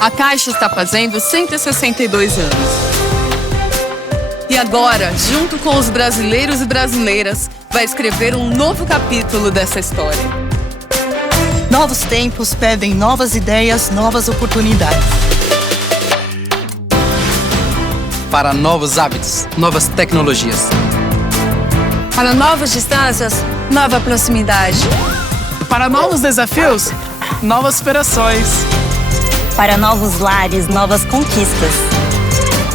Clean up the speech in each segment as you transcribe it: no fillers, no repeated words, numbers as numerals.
A Caixa está fazendo 162 anos. E agora, junto com os brasileiros e brasileiras, vai escrever um novo capítulo dessa história. Novos tempos pedem novas ideias, novas oportunidades. Para novos hábitos, novas tecnologias. Para novas distâncias, nova proximidade. Para novos desafios, novas superações. Para novos lares, novas conquistas.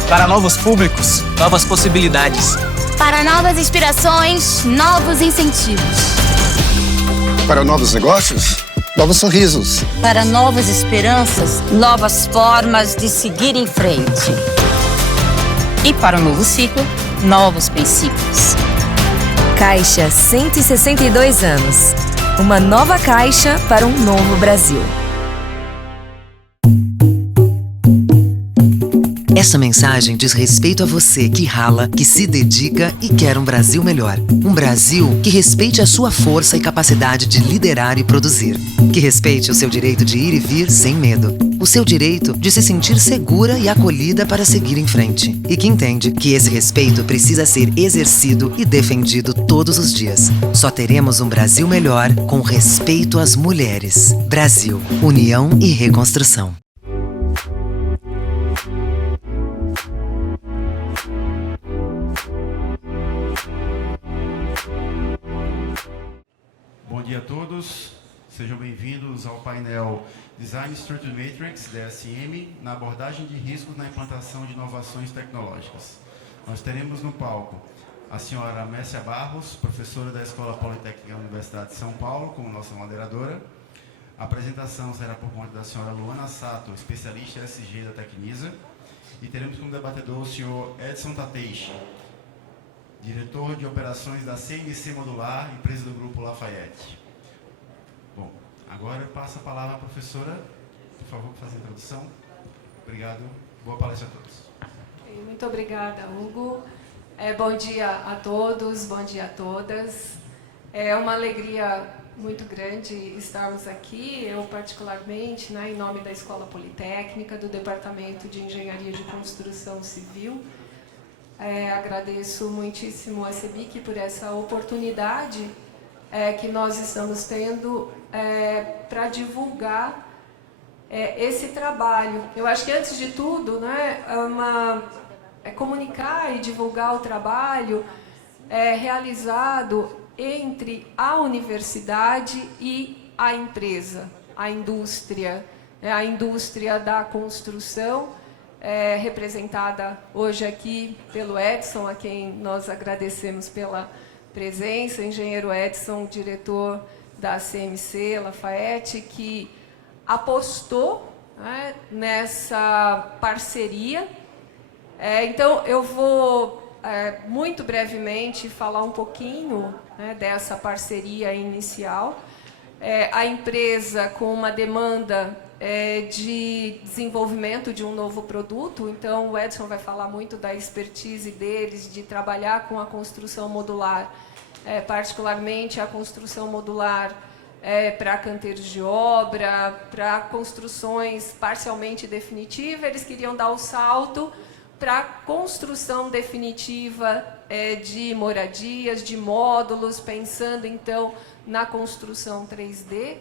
Para novos públicos, novas possibilidades. Para novas inspirações, novos incentivos. Para novos negócios, novos sorrisos. Para novas esperanças, novas formas de seguir em frente. E para um novo ciclo, novos princípios. Caixa 162 anos. Uma nova Caixa para um novo Brasil. Essa mensagem diz respeito a você que rala, que se dedica e quer um Brasil melhor. Um Brasil que respeite a sua força e capacidade de liderar e produzir. Que respeite o seu direito de ir e vir sem medo. O seu direito de se sentir segura e acolhida para seguir em frente. E que entende que esse respeito precisa ser exercido e defendido todos os dias. Só teremos um Brasil melhor com respeito às mulheres. Brasil, União e Reconstrução. Bom dia a todos, sejam bem-vindos ao painel Design Structure Matrix, DSM, na abordagem de riscos na implantação de inovações tecnológicas. Nós teremos no palco a senhora Mércia Barros, professora da Escola Politécnica da Universidade de São Paulo, como nossa moderadora. A apresentação será por conta da senhora Luana Sato, especialista SG da Tecnisa. E teremos como debatedor o senhor Edson Tateishi, diretor de operações da CMC Modular, empresa do Grupo Lafayette. Bom, agora eu passo a palavra à professora, por favor, para fazer a introdução. Obrigado, boa palestra a todos. Muito obrigada, Hugo. Bom dia a todos, bom dia a todas. É uma alegria muito grande estarmos aqui, eu particularmente, em nome da Escola Politécnica, do Departamento de Engenharia de Construção Civil. Agradeço muitíssimo a CEBIC por essa oportunidade que nós estamos tendo para divulgar esse trabalho. Eu acho que, antes de tudo, comunicar e divulgar o trabalho realizado entre a universidade e a empresa, a indústria da construção, representada hoje aqui pelo Edson, a quem nós agradecemos pela presença, engenheiro Edson, diretor da CMC Lafayette, que apostou nessa parceria. Então, eu vou, muito brevemente, falar um pouquinho dessa parceria inicial. A empresa com uma demanda de desenvolvimento de um novo produto, então o Edson vai falar muito da expertise deles, de trabalhar com a construção modular, particularmente a construção modular para canteiros de obra, para construções parcialmente definitivas. Eles queriam dar o salto para a construção definitiva de moradias, de módulos, pensando então na construção 3D.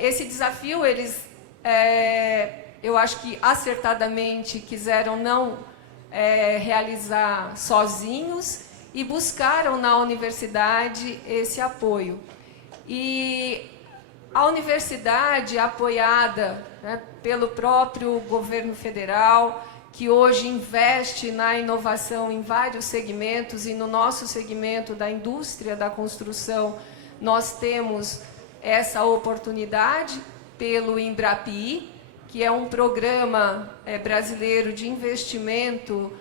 Esse desafio, eles, eu acho que acertadamente quiseram não realizar sozinhos e buscaram na universidade esse apoio. E a universidade, apoiada pelo próprio governo federal, que hoje investe na inovação em vários segmentos, e no nosso segmento da indústria da construção, nós temos essa oportunidade pelo Embrapi, que é um programa brasileiro de investimento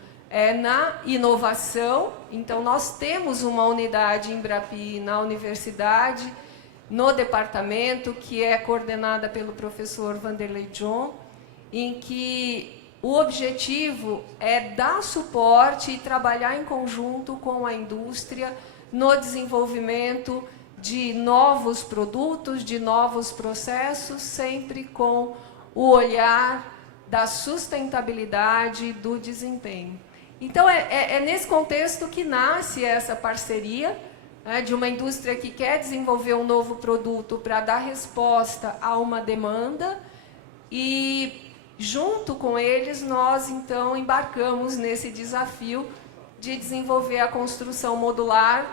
na inovação. Então, nós temos uma unidade Embrapi na universidade, no departamento, que é coordenada pelo professor Vanderlei John, em que o objetivo é dar suporte e trabalhar em conjunto com a indústria no desenvolvimento de novos produtos, de novos processos, sempre com o olhar da sustentabilidade, do desempenho. Então, é nesse contexto que nasce essa parceria, né, de uma indústria que quer desenvolver um novo produto para dar resposta a uma demanda e, junto com eles, nós, então, embarcamos nesse desafio de desenvolver a construção modular,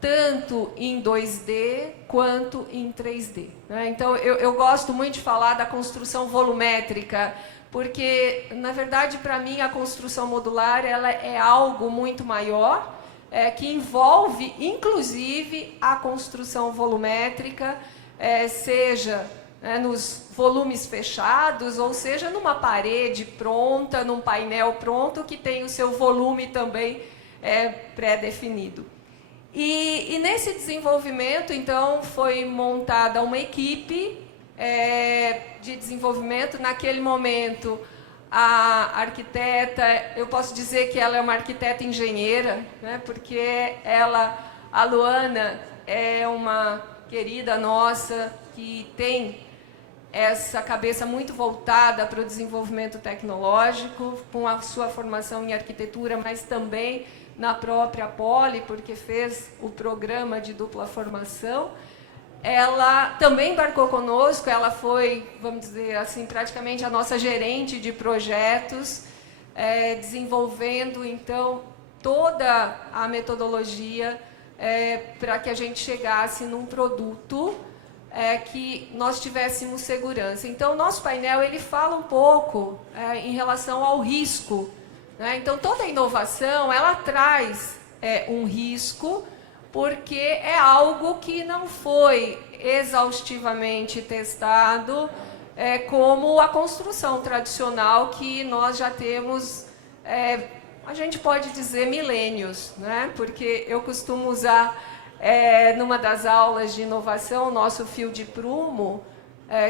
tanto em 2D quanto em 3D. Né? Então, eu gosto muito de falar da construção volumétrica, porque, na verdade, para mim, a construção modular ela é algo muito maior, que envolve, inclusive, a construção volumétrica, seja nos volumes fechados, ou seja, numa parede pronta, num painel pronto, que tem o seu volume também pré-definido. E nesse desenvolvimento, então, foi montada uma equipe de desenvolvimento. Naquele momento, a arquiteta, eu posso dizer que ela é uma arquiteta engenheira, né, porque a Luana, é uma querida nossa que tem essa cabeça muito voltada para o desenvolvimento tecnológico, com a sua formação em arquitetura, mas também na própria Poli, porque fez o programa de dupla formação. Ela também embarcou conosco, ela foi, vamos dizer assim, praticamente a nossa gerente de projetos, desenvolvendo, então, toda a metodologia para que a gente chegasse num produto que nós tivéssemos segurança. Então, o nosso painel ele fala um pouco em relação ao risco. Né? Então, toda a inovação ela traz um risco, porque é algo que não foi exaustivamente testado, como a construção tradicional que nós já temos, a gente pode dizer, milênios, né? Porque eu costumo usar, numa das aulas de inovação, o nosso fio de prumo,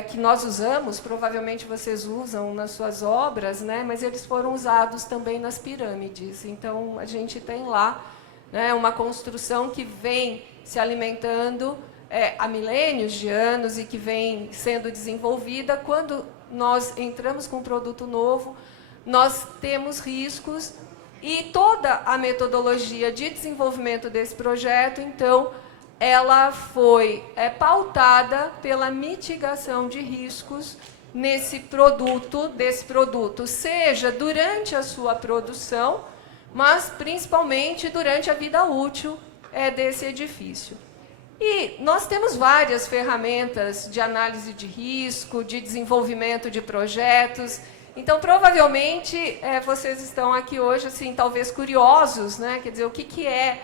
que nós usamos, provavelmente vocês usam nas suas obras, né? Mas eles foram usados também nas pirâmides. Então, a gente tem lá uma construção que vem se alimentando há milênios de anos e que vem sendo desenvolvida. Quando nós entramos com um produto novo, nós temos riscos e toda a metodologia de desenvolvimento desse projeto, então, ela foi pautada pela mitigação de riscos desse produto, seja durante a sua produção, mas principalmente durante a vida útil desse edifício. E nós temos várias ferramentas de análise de risco, de desenvolvimento de projetos. Então, provavelmente, vocês estão aqui hoje, assim, talvez curiosos, né? Quer dizer, o que é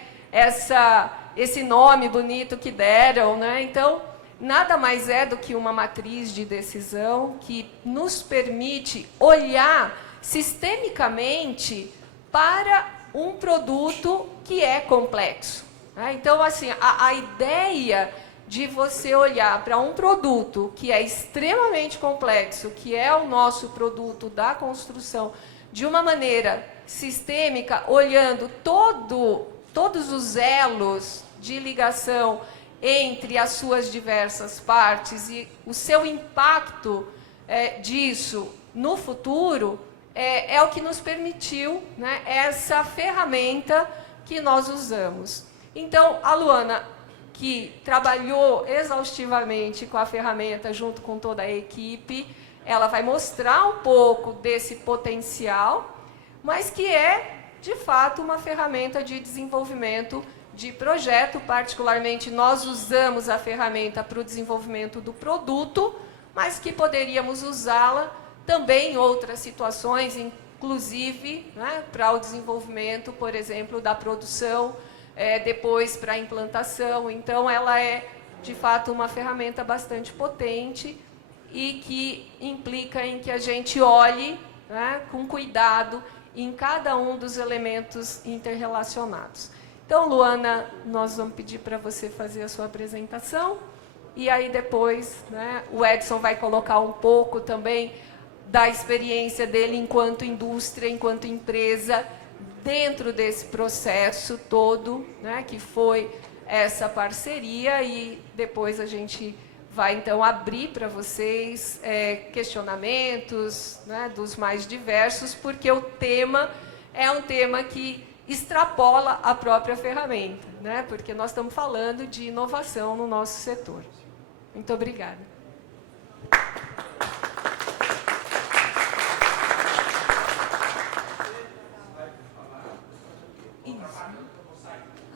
esse nome bonito que deram, né? Então, nada mais é do que uma matriz de decisão que nos permite olhar sistemicamente para um produto que é complexo. Né? Então, assim, a ideia de você olhar para um produto que é extremamente complexo, que é o nosso produto da construção, de uma maneira sistêmica, olhando todos os elos de ligação entre as suas diversas partes e o seu impacto disso no futuro, é o que nos permitiu, né, essa ferramenta que nós usamos. Então, a Luana, que trabalhou exaustivamente com a ferramenta junto com toda a equipe, ela vai mostrar um pouco desse potencial, mas que de fato, uma ferramenta de desenvolvimento de projeto. Particularmente, nós usamos a ferramenta para o desenvolvimento do produto, mas que poderíamos usá-la também em outras situações, inclusive, né, para o desenvolvimento, por exemplo, da produção, depois para a implantação. Então, ela é, de fato, uma ferramenta bastante potente e que implica em que a gente olhe, né, com cuidado em cada um dos elementos interrelacionados. Então, Luana, nós vamos pedir para você fazer a sua apresentação e aí depois, né, o Edson vai colocar um pouco também da experiência dele enquanto indústria, enquanto empresa, dentro desse processo todo, né, que foi essa parceria, e depois a gente vai então abrir para vocês questionamentos, né, dos mais diversos, porque o tema é um tema que extrapola a própria ferramenta, né, porque nós estamos falando de inovação no nosso setor. Muito obrigada.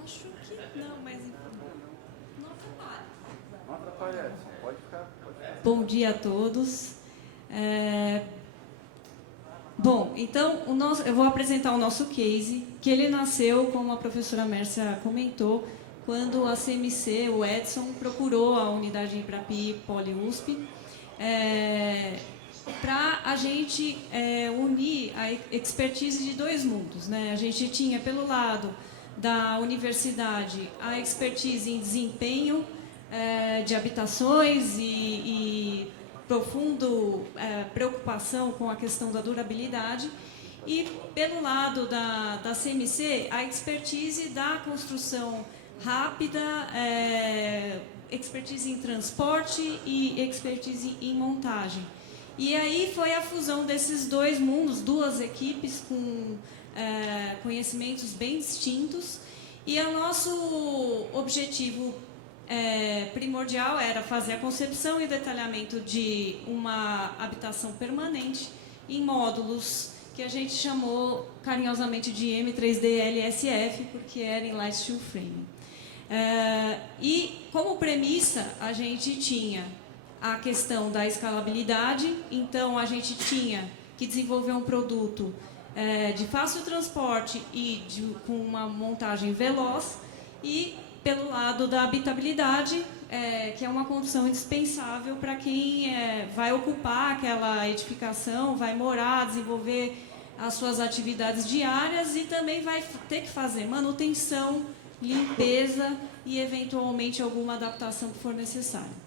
Acho que não, mas não atrapalha. Não atrapalha, pode ficar. Bom dia a todos. Bom, então eu vou apresentar o nosso case, que ele nasceu, como a professora Mércia comentou, quando a CMC, o Edson, procurou a unidade Embrapi Poli-USP para a gente unir a expertise de dois mundos, né? A gente tinha, pelo lado da universidade, a expertise em desempenho de habitações e profundo preocupação com a questão da durabilidade, e pelo lado da CMC, a expertise da construção rápida, expertise em transporte e expertise em montagem. E aí foi a fusão desses dois mundos, duas equipes com conhecimentos bem distintos, e o nosso objetivo primordial era fazer a concepção e detalhamento de uma habitação permanente em módulos que a gente chamou carinhosamente de M3D-LSF, porque era em Light Steel Frame. E como premissa a gente tinha a questão da escalabilidade, então a gente tinha que desenvolver um produto de fácil transporte e com uma montagem veloz, e pelo lado da habitabilidade, que é uma condição indispensável para quem vai ocupar aquela edificação, vai morar, desenvolver as suas atividades diárias e também vai ter que fazer manutenção, limpeza e, eventualmente, alguma adaptação que for necessária.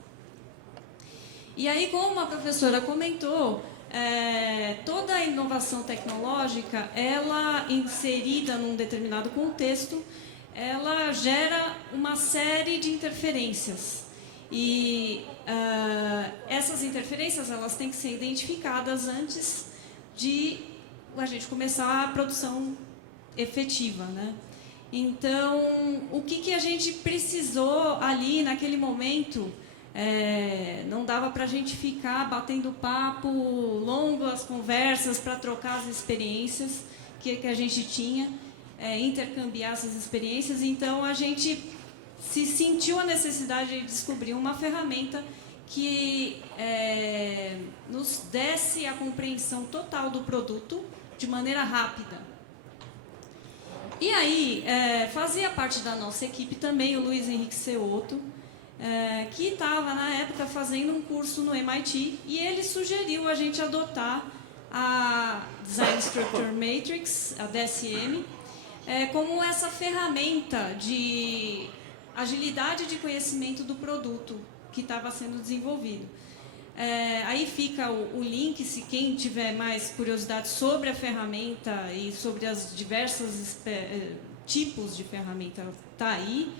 E aí, como a professora comentou, toda a inovação tecnológica, ela inserida num determinado contexto, ela gera uma série de interferências. E essas interferências elas têm que ser identificadas antes de a gente começar a produção efetiva, né? Então, o que a gente precisou ali naquele momento, não dava para a gente ficar batendo papo longo, as conversas para trocar as experiências que a gente tinha, intercambiar essas experiências. Então, a gente se sentiu a necessidade de descobrir uma ferramenta que nos desse a compreensão total do produto de maneira rápida. E aí, fazia parte da nossa equipe também o Luiz Henrique Ceotto, que estava, na época, fazendo um curso no MIT, e ele sugeriu a gente adotar a Design Structure Matrix, a DSM, como essa ferramenta de agilidade de conhecimento do produto que estava sendo desenvolvido. Aí fica o link, se quem tiver mais curiosidade sobre a ferramenta e sobre as diversas tipos de ferramenta, está aí.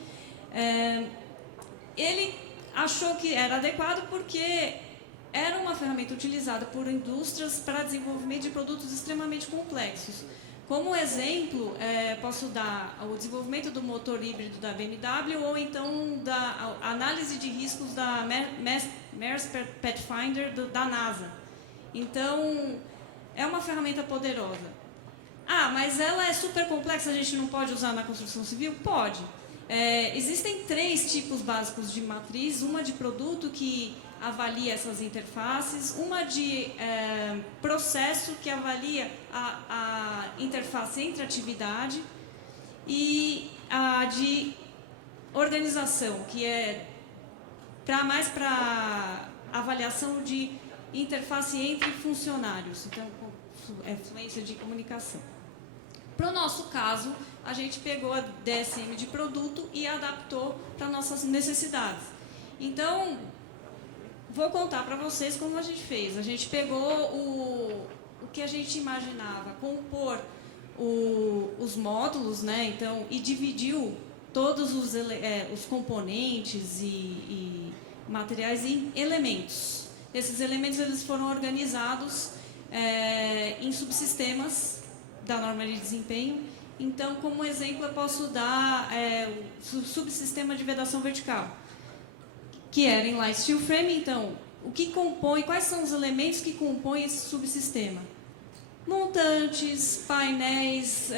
Ele achou que era adequado porque era uma ferramenta utilizada por indústrias para desenvolvimento de produtos extremamente complexos. Como exemplo, posso dar o desenvolvimento do motor híbrido da BMW ou então da análise de riscos da Mars Pathfinder da NASA. Então, é uma ferramenta poderosa. Mas ela é super complexa, a gente não pode usar na construção civil? Pode. Existem 3 tipos básicos de matriz, uma de produto que avalia essas interfaces, uma de processo que avalia a interface entre atividade, e a de organização, que é mais para avaliação de interface entre funcionários, então fluência de comunicação. Para o nosso caso, a gente pegou a DSM de produto e adaptou para nossas necessidades. Então, vou contar para vocês como a gente fez. A gente pegou o que a gente imaginava, compor os módulos, né? Então, e dividiu todos os componentes e materiais em elementos. Esses elementos eles foram organizados em subsistemas da norma de desempenho. Então, como exemplo, eu posso dar o subsistema de vedação vertical, que era em light steel frame. Então, o que compõe, quais são os elementos que compõem esse subsistema? Montantes, painéis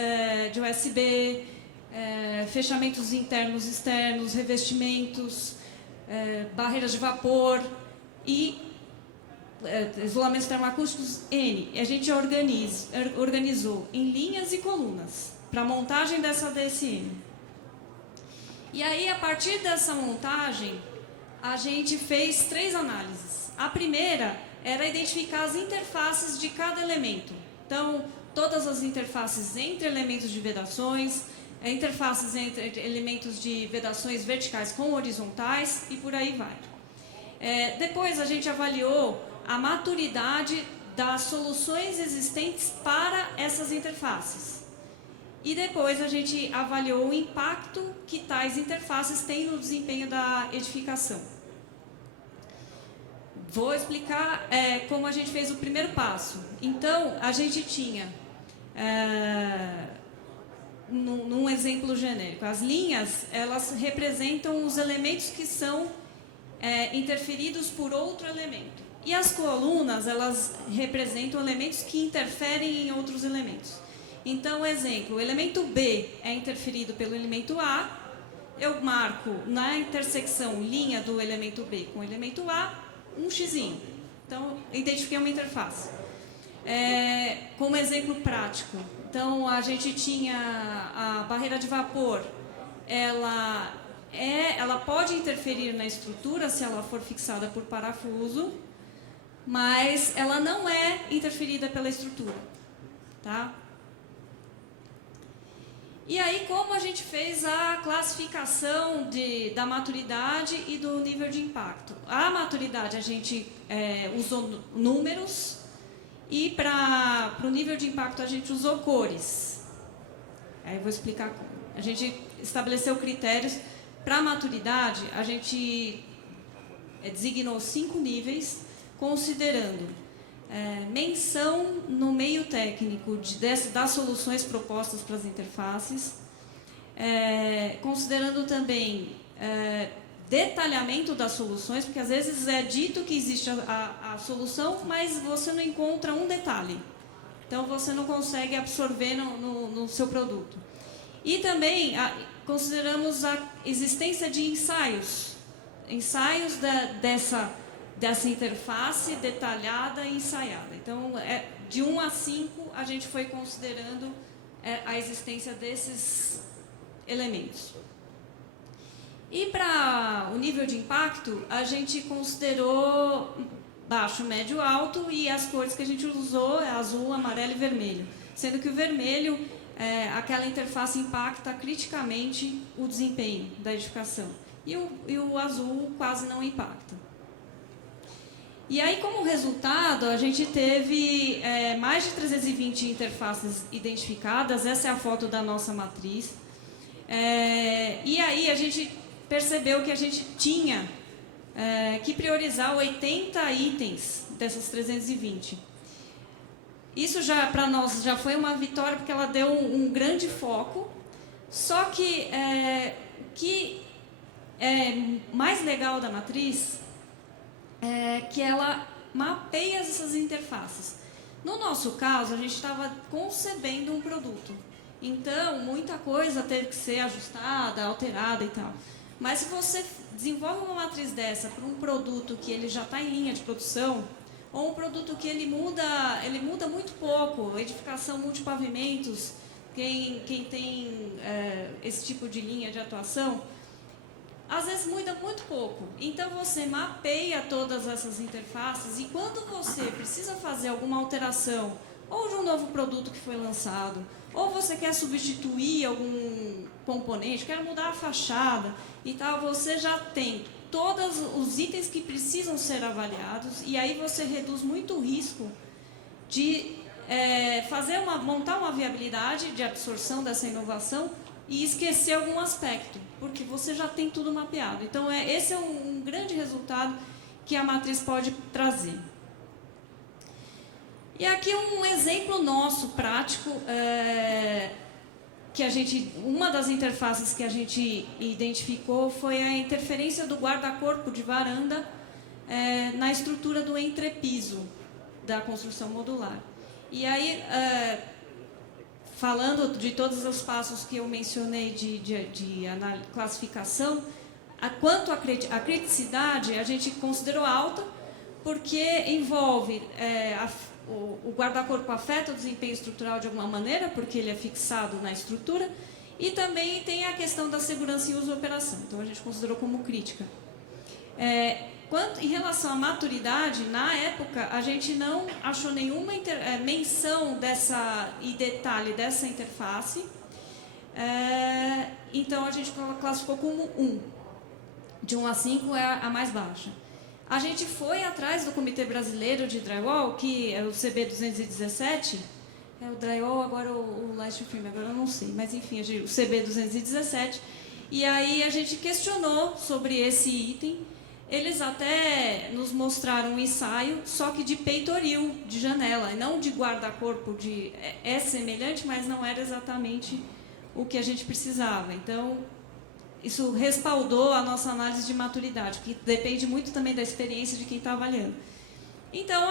de USB, fechamentos internos e externos, revestimentos, barreiras de vapor e isolamentos termoacústicos N. A gente organizou em linhas e colunas para a montagem dessa DSM. E aí, a partir dessa montagem, a gente fez 3 análises. A primeira era identificar as interfaces de cada elemento. Então, todas as interfaces entre elementos de vedações, interfaces entre elementos de vedações verticais com horizontais e por aí vai. Depois, a gente avaliou a maturidade das soluções existentes para essas interfaces. E depois a gente avaliou o impacto que tais interfaces têm no desempenho da edificação. Vou explicar como a gente fez o primeiro passo. Então, a gente tinha, num exemplo genérico, as linhas, elas representam os elementos que são interferidos por outro elemento. E as colunas, elas representam elementos que interferem em outros elementos. Então, exemplo, o elemento B é interferido pelo elemento A, eu marco na intersecção linha do elemento B com o elemento A, um xizinho. Então, identifiquei uma interface. Como exemplo prático, então, a gente tinha a barreira de vapor, ela pode interferir na estrutura se ela for fixada por parafuso, mas ela não é interferida pela estrutura, tá? E aí, como a gente fez a classificação da maturidade e do nível de impacto? A maturidade a gente usou números e para o nível de impacto a gente usou cores. Aí eu vou explicar como. A gente estabeleceu critérios. Para a maturidade, a gente designou 5 níveis, considerando menção no meio técnico das soluções propostas para as interfaces, considerando também detalhamento das soluções, porque às vezes é dito que existe a solução, mas você não encontra um detalhe. Então, você não consegue absorver no seu produto. E também consideramos a existência de ensaios dessa interface detalhada e ensaiada. Então, de 1 a 5, a gente foi considerando a existência desses elementos. E para o nível de impacto, a gente considerou baixo, médio, alto, e as cores que a gente usou é azul, amarelo e vermelho. Sendo que o vermelho, aquela interface impacta criticamente o desempenho da edificação. E o azul quase não impacta. E aí, como resultado, a gente teve mais de 320 interfaces identificadas. Essa é a foto da nossa matriz. E aí, a gente percebeu que a gente tinha que priorizar 80 itens dessas 320. Isso para nós já foi uma vitória, porque ela deu um grande foco. Só que o que é mais legal da matriz que ela mapeia essas interfaces. No nosso caso, a gente estava concebendo um produto. Então, muita coisa teve que ser ajustada, alterada e tal. Mas se você desenvolve uma matriz dessa para um produto que ele já está em linha de produção, ou um produto que ele muda muito pouco, edificação multipavimentos, quem tem esse tipo de linha de atuação, às vezes muda muito pouco. Então, você mapeia todas essas interfaces e quando você precisa fazer alguma alteração, ou de um novo produto que foi lançado, ou você quer substituir algum componente, quer mudar a fachada e tal, você já tem todos os itens que precisam ser avaliados e aí você reduz muito o risco de montar uma viabilidade de absorção dessa inovação e esquecer algum aspecto, porque você já tem tudo mapeado. Então, esse é um grande resultado que a matriz pode trazer. E aqui um exemplo nosso prático, que uma das interfaces que a gente identificou foi a interferência do guarda-corpo de varanda na estrutura do entrepiso da construção modular. E aí, falando de todos os passos que eu mencionei de classificação, quanto à criticidade, a gente considerou alta, porque envolve o guarda-corpo afeta o desempenho estrutural de alguma maneira, porque ele é fixado na estrutura, e também tem a questão da segurança em uso e operação. Então, a gente considerou como crítica. Em relação à maturidade, na época, a gente não achou nenhuma menção e detalhe dessa interface. Então, a gente classificou como 1. De 1 a 5 é a mais baixa. A gente foi atrás do Comitê Brasileiro de Drywall, que é o CB217, o drywall, agora o last film, agora eu não sei, mas enfim, o CB217, e aí a gente questionou sobre esse item. Eles até nos mostraram um ensaio, só que de peitoril, de janela, e não de guarda-corpo. É semelhante, mas não era exatamente o que a gente precisava. Então, isso respaldou a nossa análise de maturidade, que depende muito também da experiência de quem está avaliando. Então,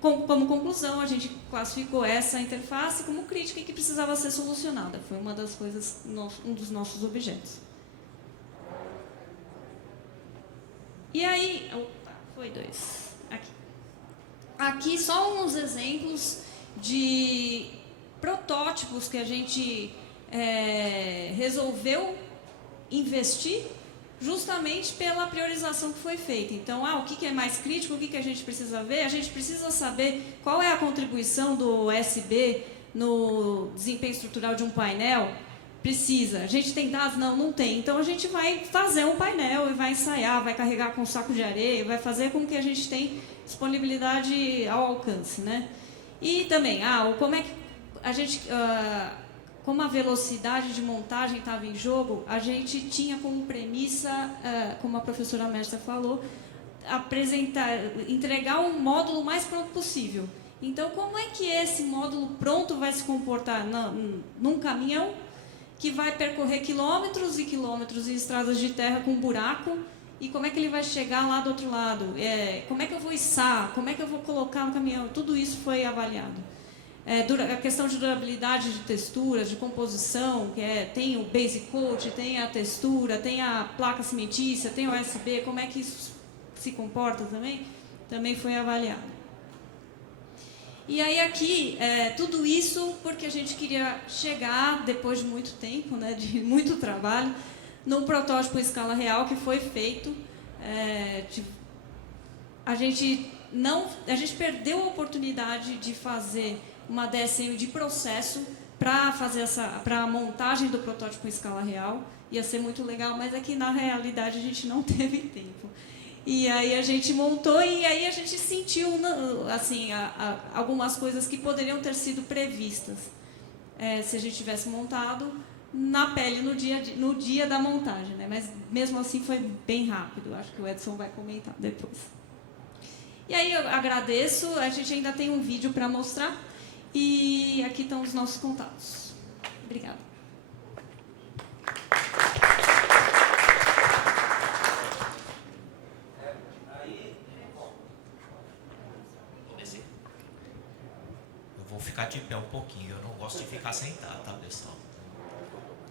como conclusão, a gente classificou essa interface como crítica e que precisava ser solucionada. Foi uma das coisas, um dos nossos objetos. E aí, foi 2. Aqui só uns exemplos de protótipos que a gente resolveu investir justamente pela priorização que foi feita. Então, o que é mais crítico, o que a gente precisa ver? A gente precisa saber qual é a contribuição do USB no desempenho estrutural de um painel. Precisa. A gente tem dados? Não tem. Então, a gente vai fazer um painel e vai ensaiar, vai carregar com um saco de areia, vai fazer com que a gente tenha disponibilidade ao alcance, né? E também, como é que a gente... como a velocidade de montagem estava em jogo, a gente tinha como premissa, como a professora Mestra falou, entregar um módulo mais pronto possível. Então, como é que esse módulo pronto vai se comportar num caminhão que vai percorrer quilômetros e quilômetros em estradas de terra com buraco, e como é que ele vai chegar lá do outro lado? Como é que eu vou içar? Como é que eu vou colocar no caminhão? Tudo isso foi avaliado. A questão de durabilidade de texturas, de composição, tem o base coat, tem a textura, tem a placa cimentícia, tem o USB, como é que isso se comporta também foi avaliado. E aí aqui, tudo isso porque a gente queria chegar, depois de muito tempo, né, de muito trabalho, num protótipo em escala real que foi feito. A gente perdeu a oportunidade de fazer uma DSM de processo para fazer a montagem do protótipo em escala real. Ia ser muito legal, mas aqui na realidade a gente não teve tempo. E aí a gente montou e aí a gente sentiu assim, algumas coisas que poderiam ter sido previstas se a gente tivesse montado na pele no dia da montagem, né? Mas mesmo assim foi bem rápido. Acho que o Edson vai comentar depois. E aí eu agradeço. A gente ainda tem um vídeo para mostrar. E aqui estão os nossos contatos. Obrigada. Eu vou ficar de pé um pouquinho. Eu não gosto de ficar sentado, tá, pessoal?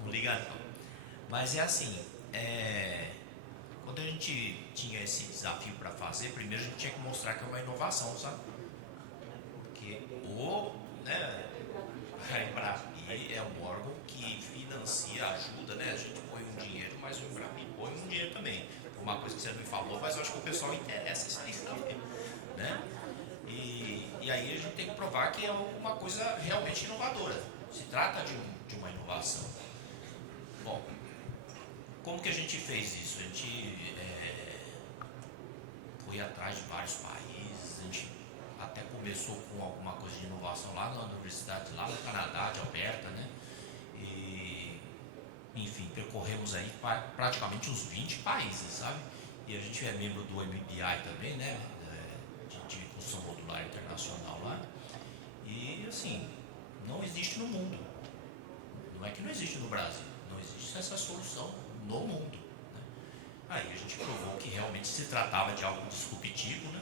Não liga não. Mas é assim, quando a gente tinha esse desafio para fazer, primeiro a gente tinha que mostrar que é uma inovação, sabe? Porque a Embrapi é um órgão que financia, ajuda, né? A gente põe um dinheiro, mas o Embrapi põe um dinheiro também. Uma coisa que você não me falou, mas eu acho que o pessoal interessa isso aí, né? E aí a gente tem que provar que é uma coisa realmente inovadora. Se trata de uma inovação. Bom, como que a gente fez isso? A gente foi atrás de vários países, a gente até começou com alguma coisa de inovação lá na universidade, lá no Canadá, de Alberta, né? E, enfim, percorremos aí praticamente uns 20 países, sabe? E a gente é membro do MBI também, né? De construção modular internacional lá. E assim, não existe no mundo. Não é que não existe no Brasil, não existe essa solução no mundo. Né? Aí a gente provou que realmente se tratava de algo disruptivo, né?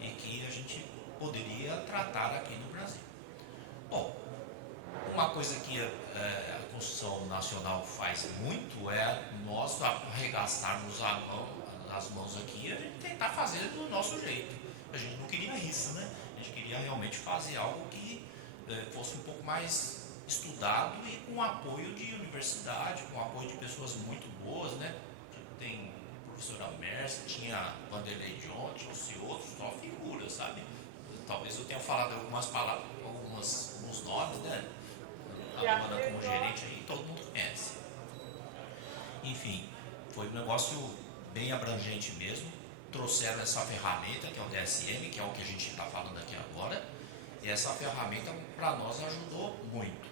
E que a gente poderia tratar aqui no Brasil. Bom, uma coisa que a construção nacional faz muito é nós arregaçarmos as mãos aqui e a gente tentar fazer do nosso jeito. A gente não queria isso, né? A gente queria realmente fazer algo que fosse um pouco mais estudado e com apoio de universidade, com apoio de pessoas muito boas, né? Tem a professora Mercer, tinha Vanderlei John, tinha outros, só figuras, sabe? Talvez eu tenha falado algumas palavras, alguns nomes, né? A Luana como gerente aí, todo mundo conhece. Enfim, foi um negócio bem abrangente mesmo. Trouxeram essa ferramenta, que é o DSM, que é o que a gente está falando aqui agora. E essa ferramenta para nós ajudou muito.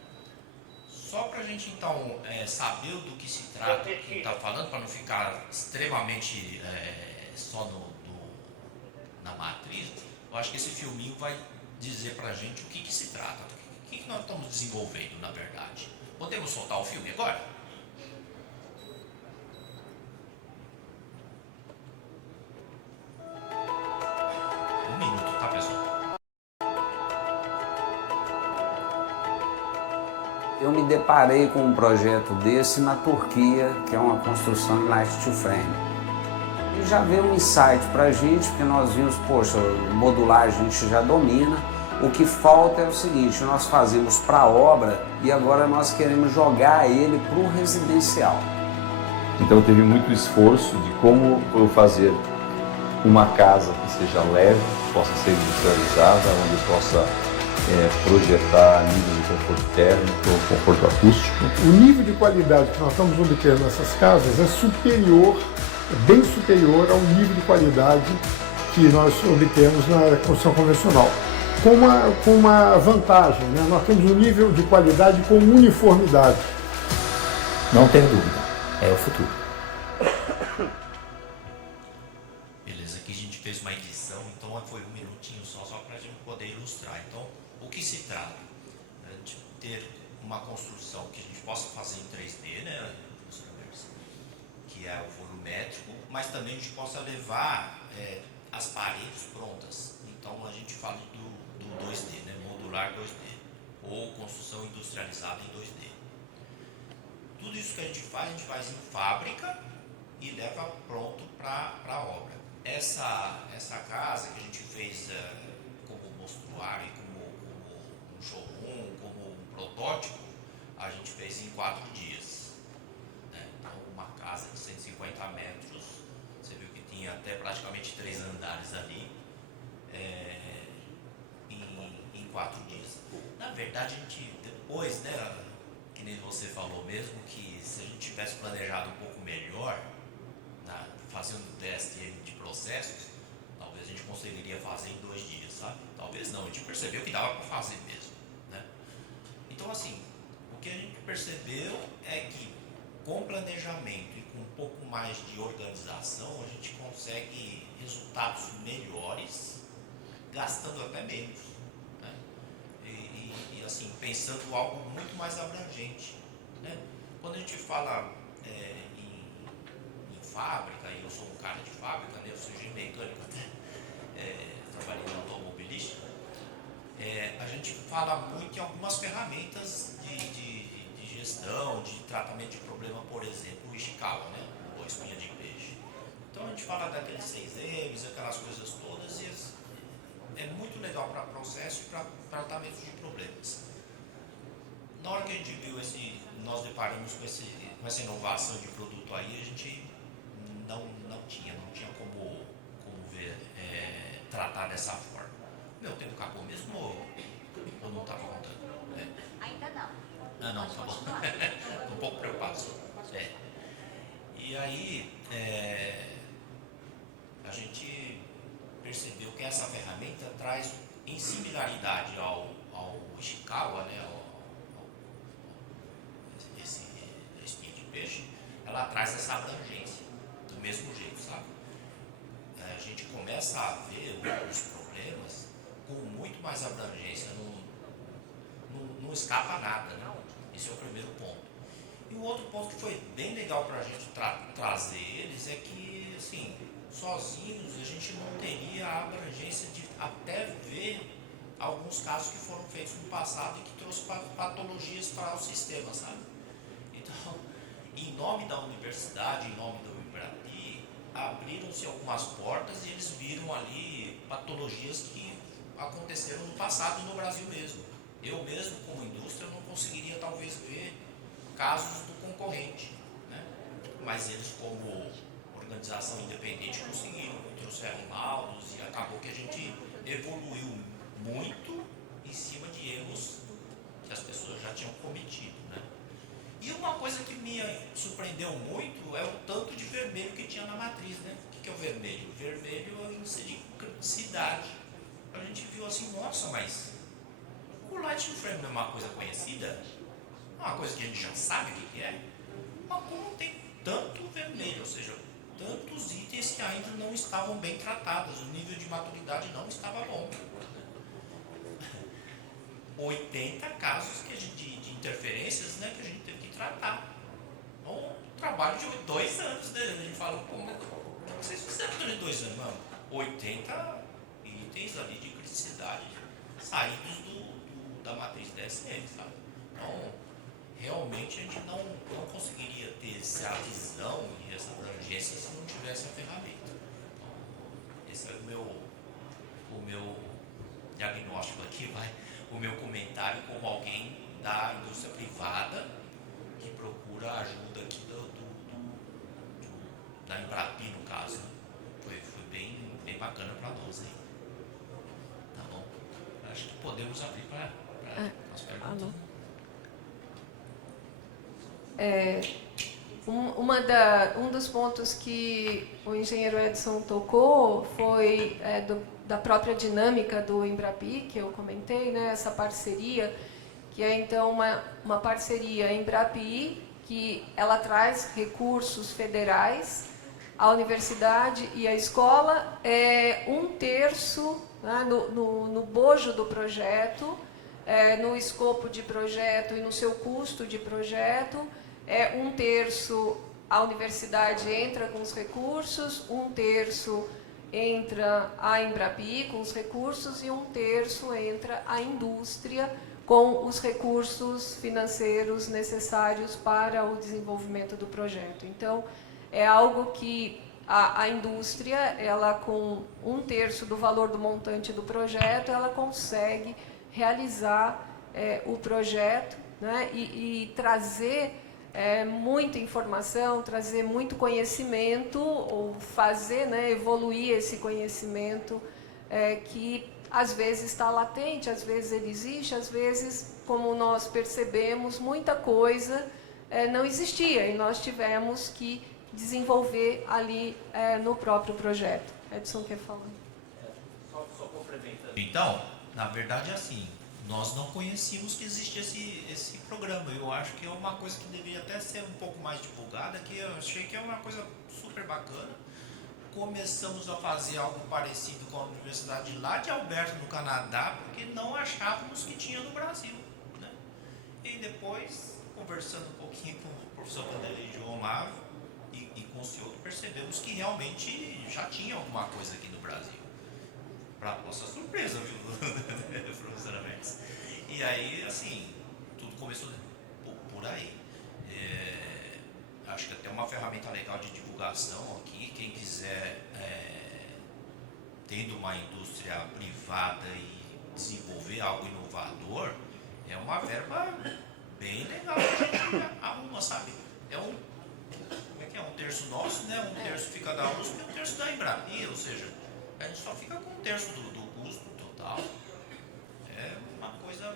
Só para a gente então saber do que se trata, o que está falando, para não ficar extremamente só na matriz, eu acho que esse filminho vai dizer para a gente o que se trata, o que nós estamos desenvolvendo na verdade. Podemos soltar o filme agora? Um minuto, tá, pessoal? Eu me deparei com um projeto desse na Turquia, que é uma construção em light to frame. E já veio um insight para a gente, porque nós vimos, poxa, modular a gente já domina, o que falta é o seguinte, nós fazemos para a obra e agora nós queremos jogar ele para o residencial. Então teve muito esforço de como eu fazer uma casa que seja leve, possa ser industrializada, onde eu possa projetar nível de conforto térmico, conforto acústico. O nível de qualidade que nós estamos obtendo nessas casas é superior, bem superior ao nível de qualidade que nós obtemos na construção convencional. Com uma vantagem, né? Nós temos um nível de qualidade com uniformidade. Não tem dúvida, é o futuro. Beleza, aqui a gente fez uma edição, então foi um minutinho só para a gente poder ilustrar. Então, o que se trata? De ter uma construção que a gente possa fazer em 3D, né, que é o volumétrico, mas também a gente possa levar as paredes prontas. Então a gente fala do 2D, né, modular 2D, ou construção industrializada em 2D. Tudo isso que a gente faz em fábrica e leva pronto para a obra. Essa casa que a gente fez como mostruário, como um showroom, como um protótipo, a gente fez em 4 dias. Né? Então, uma casa de 150 metros, você viu que tinha até praticamente 3 andares ali, em 4 dias. Na verdade, a gente, depois, né, que nem você falou mesmo, que se a gente tivesse planejado um pouco melhor, fazendo teste de processos, talvez a gente conseguiria fazer em 2 dias, sabe? Talvez não, a gente percebeu que dava para fazer mesmo, né? Então, assim, o que a gente percebeu é que com planejamento e com um pouco mais de organização, a gente consegue resultados melhores, gastando até menos, né? E assim, pensando algo muito mais abrangente, né? Quando a gente fala em fábrica, e eu sou um cara de fábrica, né? Eu sou engenheiro mecânico até, trabalhei na automobilística, a gente fala muito em algumas ferramentas de gestão, de tratamento de problema, por exemplo, o Ishikawa, né? Ou espinha de peixe. Então a gente fala daqueles 6 M's, aquelas coisas todas, e é muito legal para processo e para tratamento de problemas. Na hora que a gente viu nós deparamos com essa inovação de produto aí, a gente não tinha como ver, tratar dessa forma. Meu tempo acabou mesmo ou não estava contando? Ainda não. Ah, não, tá bom. Estou um pouco preocupado só. E aí, a gente percebeu que essa ferramenta traz, em similaridade ao Ishikawa, né, esse espinho de peixe, ela traz essa abrangência, do mesmo jeito, sabe? escapa nada, né? Esse é o primeiro ponto. E o outro ponto que foi bem legal para a gente trazer eles é que, assim, sozinhos a gente não teria a abrangência de até ver alguns casos que foram feitos no passado e que trouxe patologias para o sistema, sabe? Então, em nome da universidade, em nome do Embrapi, abriram-se algumas portas e eles viram ali patologias que aconteceram no passado e no Brasil mesmo. Eu mesmo, como indústria, não conseguiria talvez ver casos do concorrente, né? Mas eles, como organização independente, conseguiram, trouxeram laudos e acabou que a gente evoluiu muito em cima de erros que as pessoas já tinham cometido, né? E uma coisa que me surpreendeu muito é o tanto de vermelho que tinha na matriz, né? O que é o vermelho? O vermelho é o índice de criticidade. A gente viu assim, nossa, mas o Lightning Frame não é uma coisa conhecida? É uma coisa que a gente já sabe o que é? Mas como tem tanto vermelho, ou seja, tantos itens que ainda não estavam bem tratados, o nível de maturidade não estava bom. 80 casos que de interferências, né, que a gente teve que tratar. Um trabalho de 2 anos, né? A gente fala, como vocês fizeram durante 2 anos? Não, 80 itens ali de criticidade saídos da matriz DSM, sabe? Então, realmente a gente não conseguiria ter essa visão e essa abrangência se não tivesse a ferramenta. Então, esse é o meu diagnóstico aqui, o meu comentário como alguém da indústria privada que procura ajuda aqui da Embrapi, no caso. Foi bem bacana para nós aí. Tá bom? Acho que podemos abrir para as perguntas. Um dos pontos que o engenheiro Edson tocou foi da própria dinâmica do Embrapi, que eu comentei, né, essa parceria, que é então uma parceria Embrapi, que ela traz recursos federais, a universidade e a escola, 1/3, né, no bojo do projeto, no escopo de projeto e no seu custo de projeto, 1/3 a universidade entra com os recursos, 1/3 entra a Embrapi com os recursos e 1/3 entra a indústria com os recursos financeiros necessários para o desenvolvimento do projeto. Então, é algo que a indústria, ela com 1/3 do valor do montante do projeto, ela consegue realizar o projeto, né, e trazer muita informação, trazer muito conhecimento, ou fazer, né, evoluir esse conhecimento que às vezes está latente, às vezes ele existe, às vezes, como nós percebemos, muita coisa não existia e nós tivemos que desenvolver ali no próprio projeto. Edson quer falar? Só complementando. Então, na verdade é assim, nós não conhecíamos que existia esse programa. Eu acho que é uma coisa que deveria até ser um pouco mais divulgada, que eu achei que é uma coisa super bacana. Começamos a fazer algo parecido com a Universidade lá de Alberta, no Canadá, porque não achávamos que tinha no Brasil, né? E depois, conversando um pouquinho com o professor Vanderlei João lá e com o senhor, percebemos que realmente já tinha alguma coisa aqui no Brasil. Para nossa surpresa, viu, professora Mendes? E aí, assim, tudo começou por aí. Acho que até uma ferramenta legal de divulgação aqui, quem quiser, tendo uma indústria privada e desenvolver algo inovador, é uma verba bem legal que a gente arruma, sabe? Como é que é? 1/3 nosso, né? 1/3 fica da USP e 1/3 da Embrapi, ou seja, a gente só fica com 1/3 do custo total. É uma coisa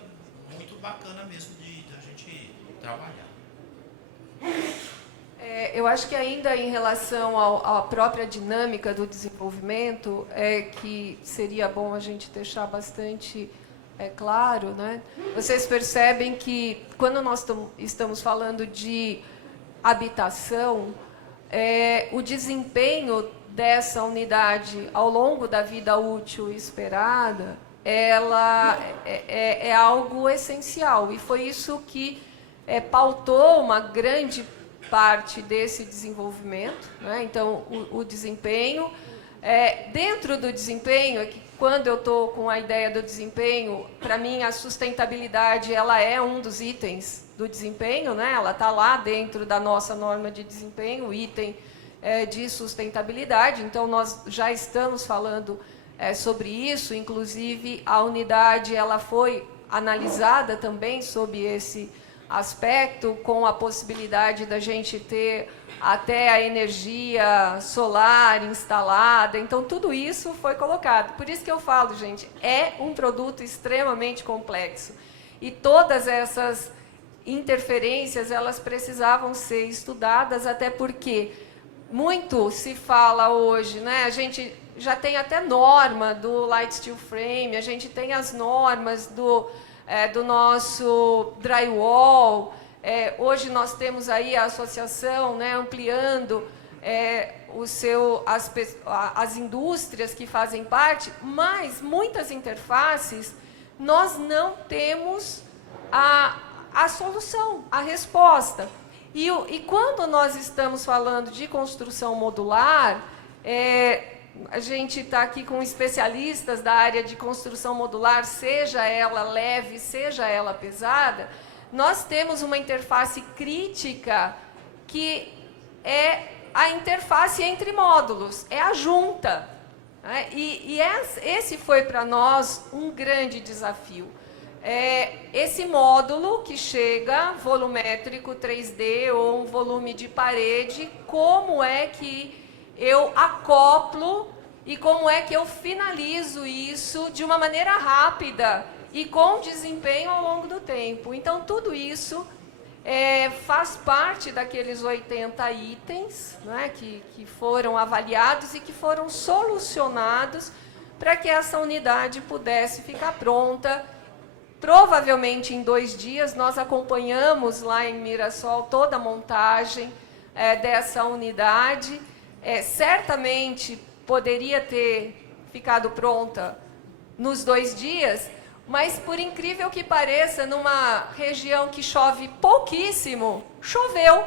muito bacana mesmo de a gente trabalhar. Eu acho que ainda em relação à própria dinâmica do desenvolvimento, que seria bom a gente deixar bastante claro, né? Vocês percebem que quando nós estamos falando de habitação, o desempenho dessa unidade ao longo da vida útil esperada, ela é algo essencial, e foi isso que pautou uma grande parte desse desenvolvimento, né? Então, o desempenho. Dentro do desempenho, é que quando eu estou com a ideia do desempenho, para mim a sustentabilidade ela é um dos itens do desempenho, né? Ela está lá dentro da nossa norma de desempenho, o item de sustentabilidade. Então, nós já estamos falando sobre isso, inclusive a unidade ela foi analisada também sob esse aspecto, com a possibilidade da gente ter até a energia solar instalada. Então, tudo isso foi colocado. Por isso que eu falo, gente, é um produto extremamente complexo. E todas essas interferências, elas precisavam ser estudadas, até porque muito se fala hoje, né? A gente já tem até norma do Light Steel Frame, a gente tem as normas do nosso drywall. Hoje nós temos aí a associação, né, ampliando as indústrias que fazem parte, mas muitas interfaces nós não temos a solução, a resposta. E quando nós estamos falando de construção modular, a gente está aqui com especialistas da área de construção modular, seja ela leve, seja ela pesada. Nós temos uma interface crítica que é a interface entre módulos, é a junta. Né? Esse foi para nós um grande desafio. Esse módulo que chega, volumétrico 3D ou um volume de parede, como é que eu acoplo e como é que eu finalizo isso de uma maneira rápida e com desempenho ao longo do tempo. Então, tudo isso faz parte daqueles 80 itens, né, que foram avaliados e que foram solucionados para que essa unidade pudesse ficar pronta. Provavelmente em 2 dias. Nós acompanhamos lá em Mirassol toda a montagem dessa unidade. Certamente poderia ter ficado pronta nos 2 dias, mas, por incrível que pareça, numa região que chove pouquíssimo, choveu.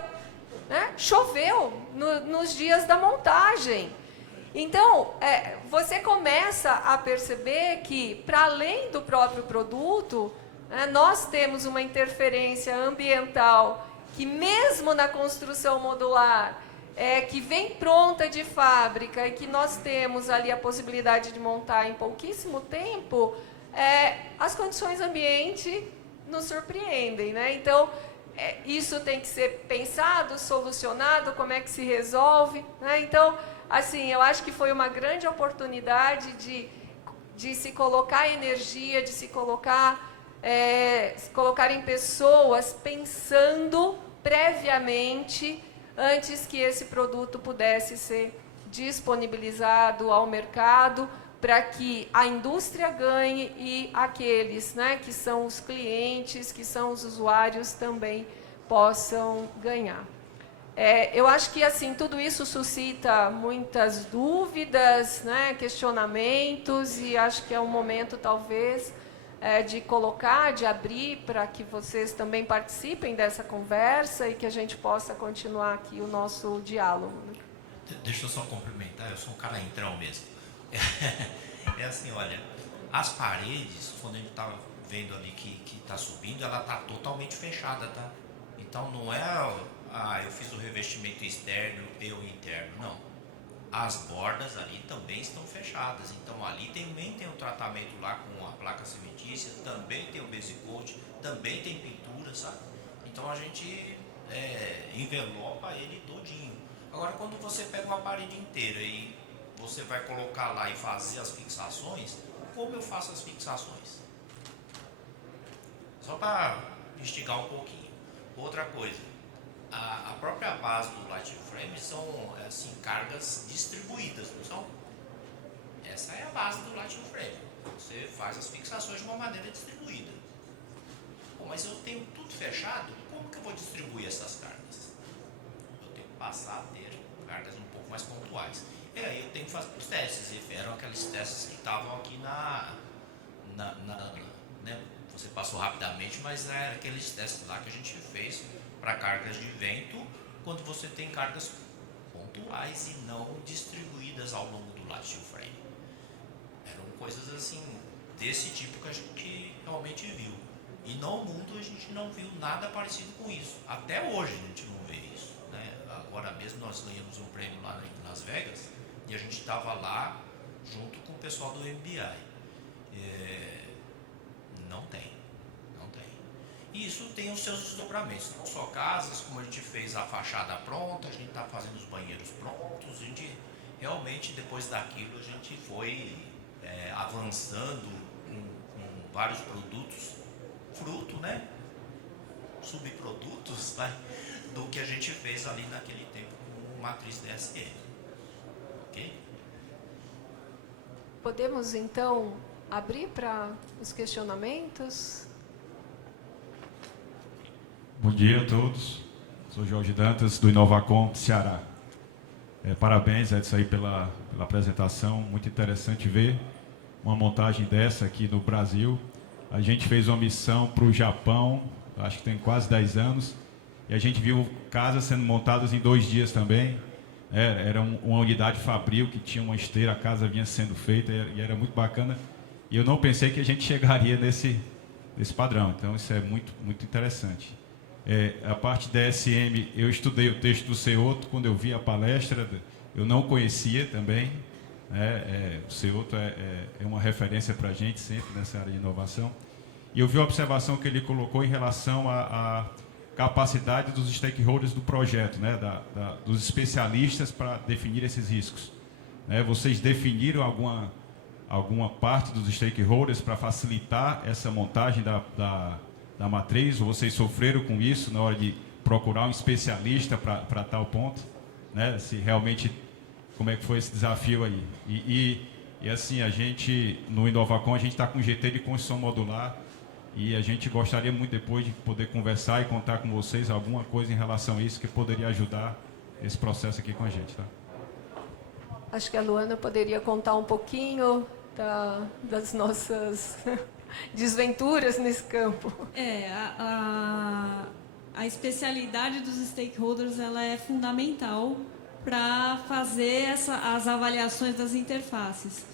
Né? Choveu nos dias da montagem. Então, você começa a perceber que, para além do próprio produto, nós temos uma interferência ambiental que, mesmo na construção modular, que vem pronta de fábrica e que nós temos ali a possibilidade de montar em pouquíssimo tempo, as condições ambiente nos surpreendem, né? Então, isso tem que ser pensado, solucionado, como é que se resolve, né? Então, assim, eu acho que foi uma grande oportunidade de se colocar energia, de se colocar em pessoas pensando previamente antes que esse produto pudesse ser disponibilizado ao mercado, para que a indústria ganhe e aqueles, né, que são os clientes, que são os usuários, também possam ganhar. Eu acho que, assim, tudo isso suscita muitas dúvidas, né, questionamentos, e acho que é um momento, talvez, de colocar, de abrir para que vocês também participem dessa conversa e que a gente possa continuar aqui o nosso diálogo. Né? Deixa eu só complementar, eu sou um cara entrão mesmo. Assim, olha, as paredes, quando a gente está vendo ali que está subindo, ela está totalmente fechada, tá? Então não eu fiz o revestimento externo e o interno, não. As bordas ali também estão fechadas, então ali também tem um tratamento lá com a placa cimentícia, também tem o base coat, também tem pintura, sabe? Então a gente envelopa ele todinho. Agora, quando você pega uma parede inteira e você vai colocar lá e fazer as fixações, como eu faço as fixações? Só para instigar um pouquinho. Outra coisa, a própria base do Light Frame são assim, cargas distribuídas, não são? Essa é a base do Light Frame. Você faz as fixações de uma maneira distribuída. Bom, mas eu tenho tudo fechado, como que eu vou distribuir essas cargas? Eu tenho que passar a ter cargas um pouco mais pontuais. E aí eu tenho que fazer os testes, e eram aqueles testes que estavam aqui né, você passou rapidamente, mas é aqueles testes lá que a gente fez para cargas de vento, quando você tem cargas pontuais e não distribuídas ao longo do lattice frame. Eram coisas assim, desse tipo que a gente realmente viu. E no mundo a gente não viu nada parecido com isso. Até hoje a gente não vê isso, né? Agora mesmo nós ganhamos um prêmio lá em Las Vegas e a gente estava lá junto com o pessoal do MBI. Não tem. E isso tem os seus desdobramentos, não só casas, como a gente fez a fachada pronta, a gente está fazendo os banheiros prontos, a gente realmente, depois daquilo, a gente foi avançando com vários produtos, fruto, né? Subprodutos, né? Do que a gente fez ali naquele tempo com matriz DSM. Ok? Podemos, então, abrir para os questionamentos? Bom dia a todos. Sou Jorge Dantas, do Inovacom, Ceará. Parabéns, Edson, aí pela apresentação. Muito interessante ver uma montagem dessa aqui no Brasil. A gente fez uma missão para o Japão, acho que tem quase 10 anos, e a gente viu casas sendo montadas em 2 dias também. Era uma unidade fabril que tinha uma esteira, a casa vinha sendo feita e era muito bacana. E eu não pensei que a gente chegaria nesse padrão, então isso é muito, muito interessante. A parte da SM, eu estudei o texto do Ceoto, quando eu vi a palestra, eu não conhecia também. O Ceoto é uma referência para a gente sempre nessa área de inovação. E eu vi a observação que ele colocou em relação à capacidade dos stakeholders do projeto, né, dos especialistas para definir esses riscos. Vocês definiram alguma parte dos stakeholders para facilitar essa montagem da matriz, ou vocês sofreram com isso na hora de procurar um especialista para tal ponto, né? Se realmente, como é que foi esse desafio aí? E assim, a gente, no Inovacom, a gente está com um GT de construção modular e a gente gostaria muito depois de poder conversar e contar com vocês alguma coisa em relação a isso que poderia ajudar esse processo aqui com a gente, tá? Acho que a Luana poderia contar um pouquinho das nossas desventuras nesse campo. A especialidade dos stakeholders, ela é fundamental para fazer as avaliações das interfaces.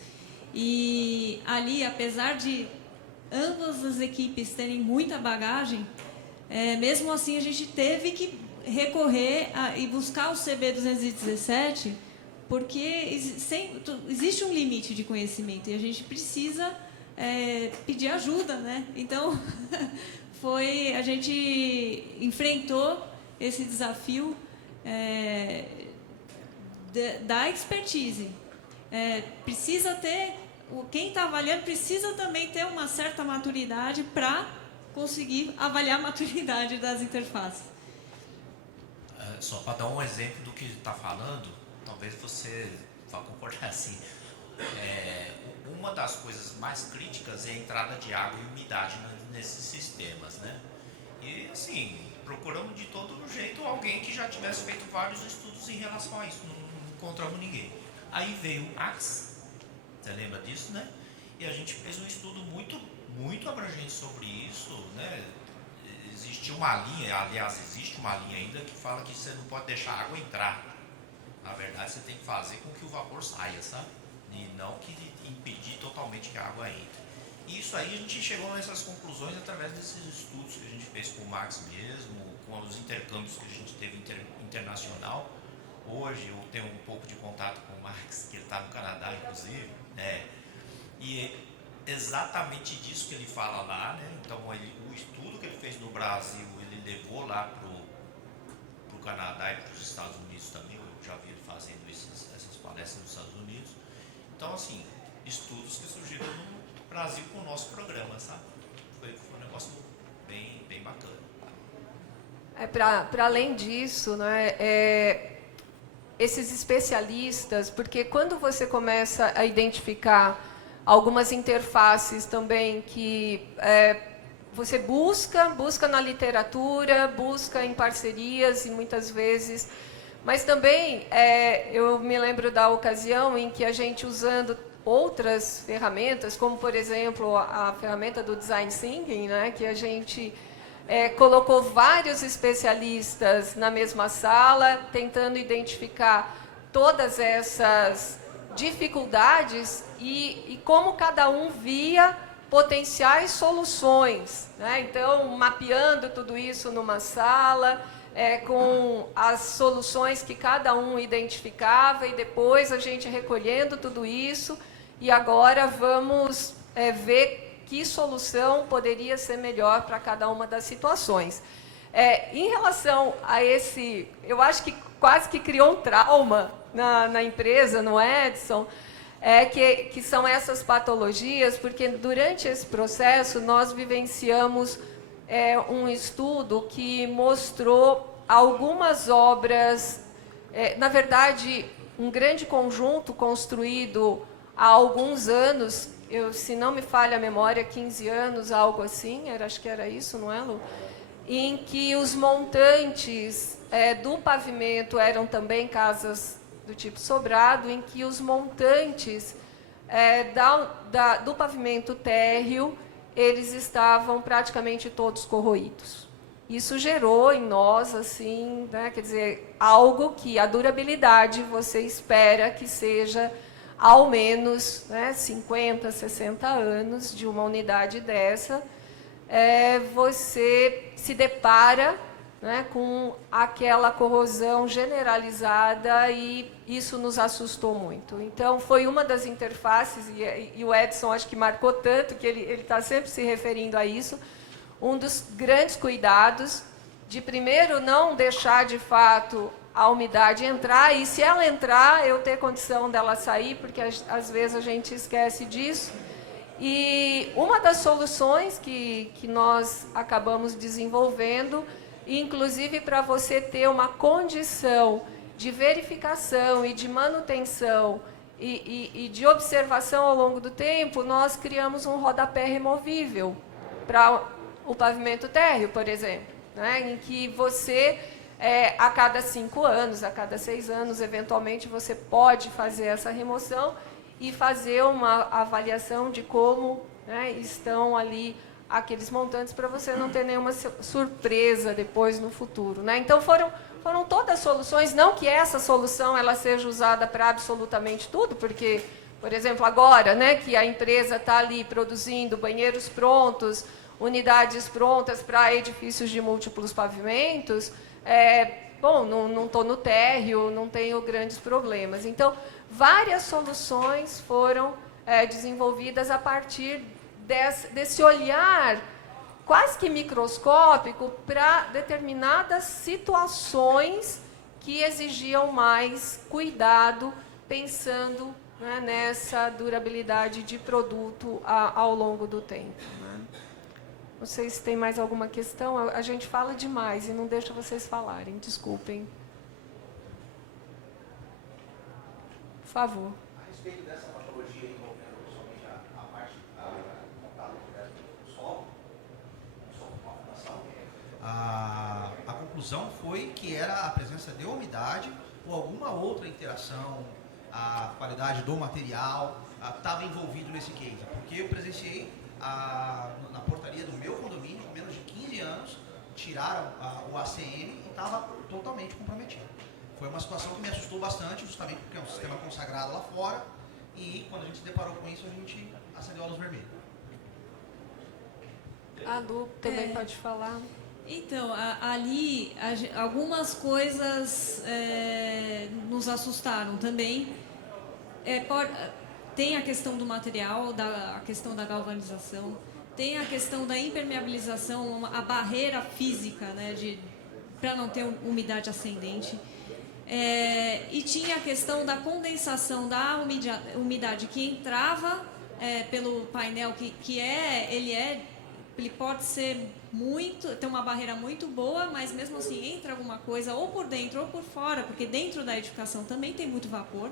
E ali, apesar de ambas as equipes terem muita bagagem, mesmo assim a gente teve que recorrer e buscar o CB217, porque existe um limite de conhecimento e a gente precisa pedir ajuda, né? Então, a gente enfrentou esse desafio da expertise. Precisa ter, quem está avaliando precisa também ter uma certa maturidade para conseguir avaliar a maturidade das interfaces. Só para dar um exemplo do que está falando, talvez você vá concordar assim. Uma das coisas mais críticas é a entrada de água e umidade nesses sistemas, né? E assim, procuramos de todo jeito alguém que já tivesse feito vários estudos em relação a isso, não encontramos ninguém. Aí veio o Max, você lembra disso, né? E a gente fez um estudo muito, muito abrangente sobre isso, né? Existe uma linha ainda que fala que você não pode deixar a água entrar. Na verdade, você tem que fazer com que o vapor saia, sabe? E não que impedir totalmente que a água entre. E isso aí a gente chegou nessas conclusões através desses estudos que a gente fez com o Max mesmo, com os intercâmbios que a gente teve internacional. Hoje eu tenho um pouco de contato com o Max, que ele está no Canadá, inclusive, né? E exatamente disso que ele fala lá, né? Então o estudo que ele fez no Brasil, ele levou lá para o Canadá e para os Estados Unidos também. Eu já vi ele fazendo essas palestras nos Estados Unidos. Então, assim, estudos que surgiram no Brasil com o nosso programa, sabe? Foi um negócio bem, bem bacana. Para além disso, né, esses especialistas, porque quando você começa a identificar algumas interfaces também que você busca na literatura, busca em parcerias e muitas vezes, mas também eu me lembro da ocasião em que a gente usando outras ferramentas, como, por exemplo, a ferramenta do Design Thinking, né, que a gente colocou vários especialistas na mesma sala, tentando identificar todas essas dificuldades e como cada um via potenciais soluções, né? Então, mapeando tudo isso numa sala, com as soluções que cada um identificava, e depois a gente recolhendo tudo isso, e agora vamos ver que solução poderia ser melhor para cada uma das situações. Em relação a esse, eu acho que quase que criou um trauma na empresa, no Edson, que são essas patologias, porque durante esse processo nós vivenciamos um estudo que mostrou algumas obras, na verdade, um grande conjunto construído há alguns anos, se não me falha a memória, 15 anos, algo assim, acho que era isso, não é, Lu? Em que os montantes do pavimento eram também casas do tipo sobrado, em que os montantes do pavimento térreo, eles estavam praticamente todos corroídos. Isso gerou em nós, assim, né, quer dizer, algo que a durabilidade você espera que seja ao menos, né, 50, 60 anos de uma unidade dessa, você se depara, né, com aquela corrosão generalizada, e isso nos assustou muito. Então, foi uma das interfaces, e o Edson acho que marcou tanto, que ele está sempre se referindo a isso, um dos grandes cuidados de, primeiro, não deixar, de fato, a umidade entrar, e se ela entrar, eu ter condição dela sair, porque às vezes a gente esquece disso. E uma das soluções que nós acabamos desenvolvendo, inclusive para você ter uma condição de verificação e de manutenção e de observação ao longo do tempo, nós criamos um rodapé removível para o pavimento térreo, por exemplo, né, em que você, a cada 5 anos, a cada 6 anos, eventualmente, você pode fazer essa remoção e fazer uma avaliação de como, né, estão ali aqueles montantes, para você não ter nenhuma surpresa depois no futuro, né? Então, foram todas soluções, não que essa solução ela seja usada para absolutamente tudo, porque, por exemplo, agora, né, que a empresa está ali produzindo banheiros prontos, unidades prontas para edifícios de múltiplos pavimentos, bom, não estou no térreo, não tenho grandes problemas. Então, várias soluções foram desenvolvidas a partir desse olhar quase que microscópico para determinadas situações que exigiam mais cuidado, pensando, né, nessa durabilidade de produto ao longo do tempo, né? Não sei se tem mais alguma questão. A gente fala demais e não deixa vocês falarem. Desculpem. Por favor. A respeito dessa patologia envolvendo somente a parte contato direto com o solo, com a fundação, a conclusão foi que era a presença de umidade ou alguma outra interação, a qualidade do material estava envolvido nesse case. Porque eu presenciei na portaria do meu condomínio, com menos de 15 anos, tiraram o ACM e estava totalmente comprometido. Foi uma situação que me assustou bastante, justamente porque é um sistema consagrado lá fora, e quando a gente se deparou com isso, a gente acendeu a luz vermelha. A Lu também pode falar. Então, ali, algumas coisas nos assustaram também. Tem a questão do material, a questão da galvanização, tem a questão da impermeabilização, a barreira física, né, para não ter umidade ascendente. E tinha a questão da condensação da umidade que entrava pelo painel, ele pode ser ter uma barreira muito boa, mas mesmo assim entra alguma coisa ou por dentro ou por fora, porque dentro da edificação também tem muito vapor,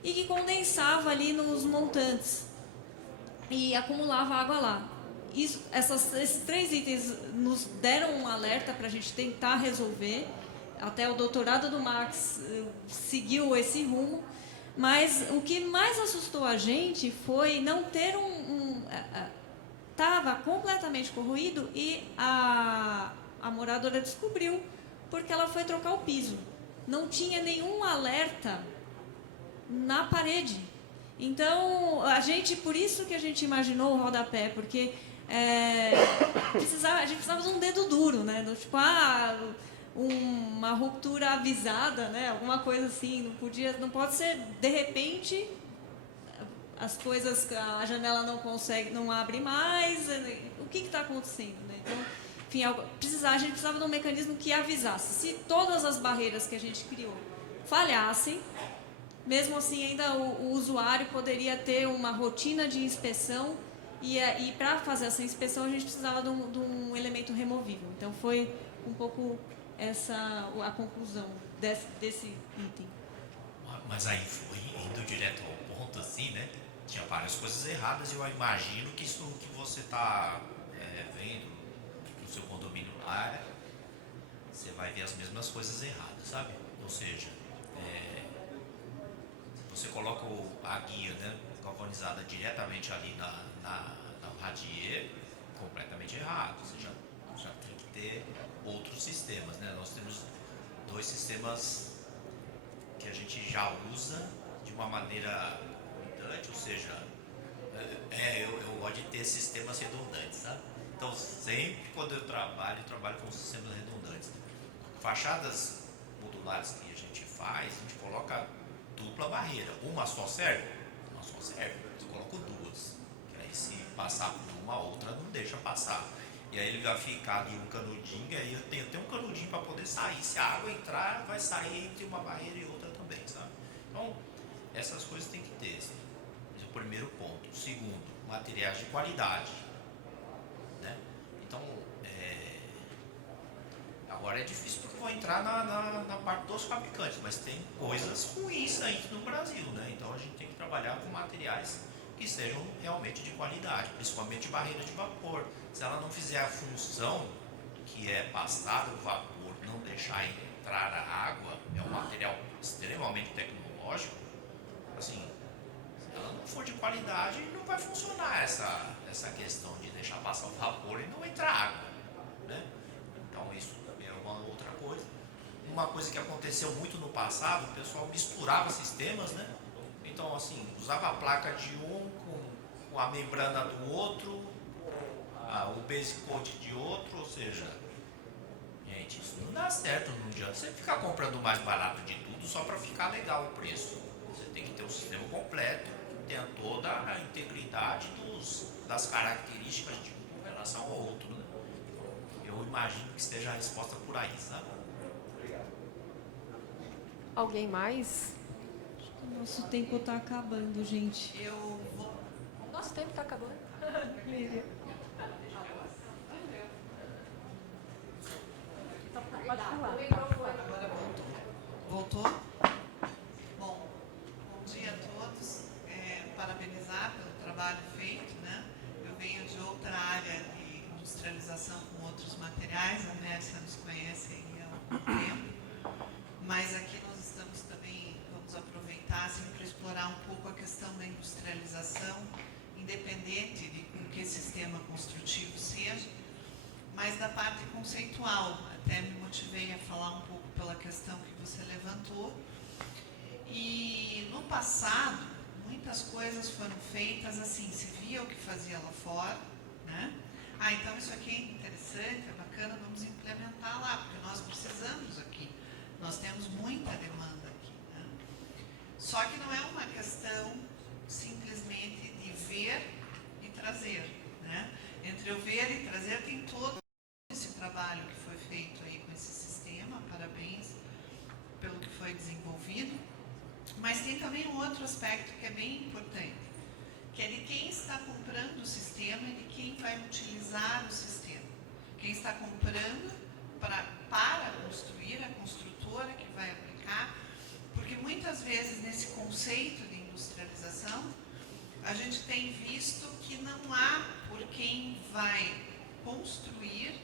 e que condensava ali nos montantes e acumulava água lá. Esses 3 itens nos deram um alerta para a gente tentar resolver. Até o doutorado do Max seguiu esse rumo, Mas o que mais assustou a gente foi não ter estava completamente corroído e a moradora descobriu porque ela foi trocar o piso. Não tinha nenhum alerta na parede. Então, por isso que a gente imaginou o rodapé, porque a gente precisava de um dedo duro, né? Tipo, uma ruptura avisada, né? Alguma coisa assim, não pode ser de repente as coisas, a janela não abre mais, o que está acontecendo, né? Então, enfim, a gente precisava de um mecanismo que avisasse. Se todas as barreiras que a gente criou falhassem, mesmo assim ainda o usuário poderia ter uma rotina de inspeção e para fazer essa inspeção a gente precisava de um elemento removível. Então foi um pouco a conclusão desse item. Mas aí foi indo direto ao ponto, assim, né? Tinha várias coisas erradas e eu imagino que isso que você está vendo no seu condomínio lá, você vai ver as mesmas coisas erradas, sabe? Ou seja, você coloca a guia, né, galvanizada diretamente ali na radier, completamente errado. Você já tem que ter outros sistemas, né? Nós temos 2 sistemas que a gente já usa de uma maneira redundante, ou seja, eu gosto de ter sistemas redundantes, sabe? Então, sempre quando eu trabalho com sistemas redundantes. Fachadas modulares que a gente faz, a gente coloca dupla barreira. Uma só serve? Uma só serve. Eu coloco 2. Que aí se passar por uma, outra não deixa passar. E aí ele vai ficar ali um canudinho, e aí eu tenho até um canudinho para poder sair. Se a água entrar, vai sair entre uma barreira e outra também, sabe? Então, essas coisas tem que ter. Esse é o primeiro ponto. O segundo, materiais de qualidade. Né? Então, agora é difícil porque eu vou entrar na parte dos fabricantes, mas tem coisas ruins aí no Brasil, né? Então a gente tem que trabalhar com materiais que sejam realmente de qualidade, principalmente barreira de vapor. Se ela não fizer a função que é passar o vapor, não deixar entrar a água, é um material extremamente tecnológico, assim, se ela não for de qualidade, não vai funcionar essa questão de deixar passar o vapor e não entrar água, né? Então isso também é uma outra coisa. Uma coisa que aconteceu muito no passado, o pessoal misturava sistemas, né? Então, assim, usava a placa de um com a membrana do outro, o base coat de outro, ou seja, gente, isso não dá certo, não adianta você ficar comprando o mais barato de tudo só para ficar legal o preço. Você tem que ter um sistema completo, que tenha toda a integridade das características de um com relação ao outro, né? Eu imagino que esteja a resposta por aí, sabe? Alguém mais? Nosso tempo está acabando, gente. Nosso tempo está acabando. Lívia. Pode falar. Agora voltou? Bom dia a todos. Parabenizar pelo trabalho feito, né? Eu venho de outra área de industrialização com outros materiais. A Mércia nos conhece aí há algum tempo. Mas aqui nós estamos também, vamos aproveitar assim, para explorar um pouco a questão da industrialização, independente de com que sistema construtivo seja, mas da parte conceitual. Até me motivei a falar um pouco pela questão que você levantou. E no passado, muitas coisas foram feitas assim, se via o que fazia lá fora, né? Então isso aqui é interessante, é bacana, vamos implementar lá, porque nós precisamos aqui. Nós temos muita demanda aqui, né? Só que não é uma questão simplesmente de ver e trazer, né? Entre eu ver e trazer tem todo esse trabalho que foi feito aí com esse sistema, parabéns pelo que foi desenvolvido, mas tem também um outro aspecto que é bem importante, que é de quem está comprando o sistema e de quem vai utilizar o sistema. Quem está comprando para construir, a construtora que vai aplicar, porque muitas vezes nesse conceito de industrialização, a gente tem visto que não há por quem vai construir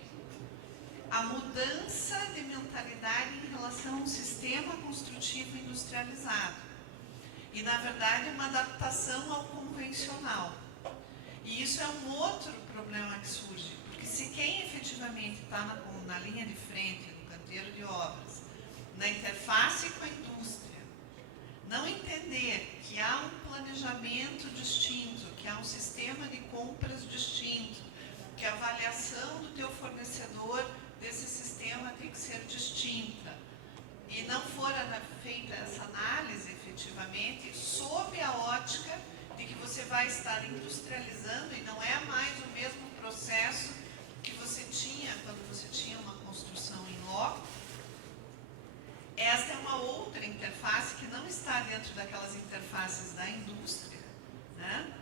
a mudança de mentalidade em relação ao sistema construtivo industrializado. e, na verdade, uma adaptação ao convencional. E isso é um outro problema que surge, porque se quem efetivamente está na linha de frente, no canteiro de obras, na interface com a indústria, não entender que há um planejamento distinto, que há um sistema de compras distinto, que a avaliação do teu fornecedor desse sistema tem que ser distinta, e não for feita essa análise efetivamente sob a ótica de que você vai estar industrializando e não é mais o mesmo processo que você tinha quando você tinha uma construção em loco. Esta é uma outra interface que não está dentro daquelas interfaces da indústria, né?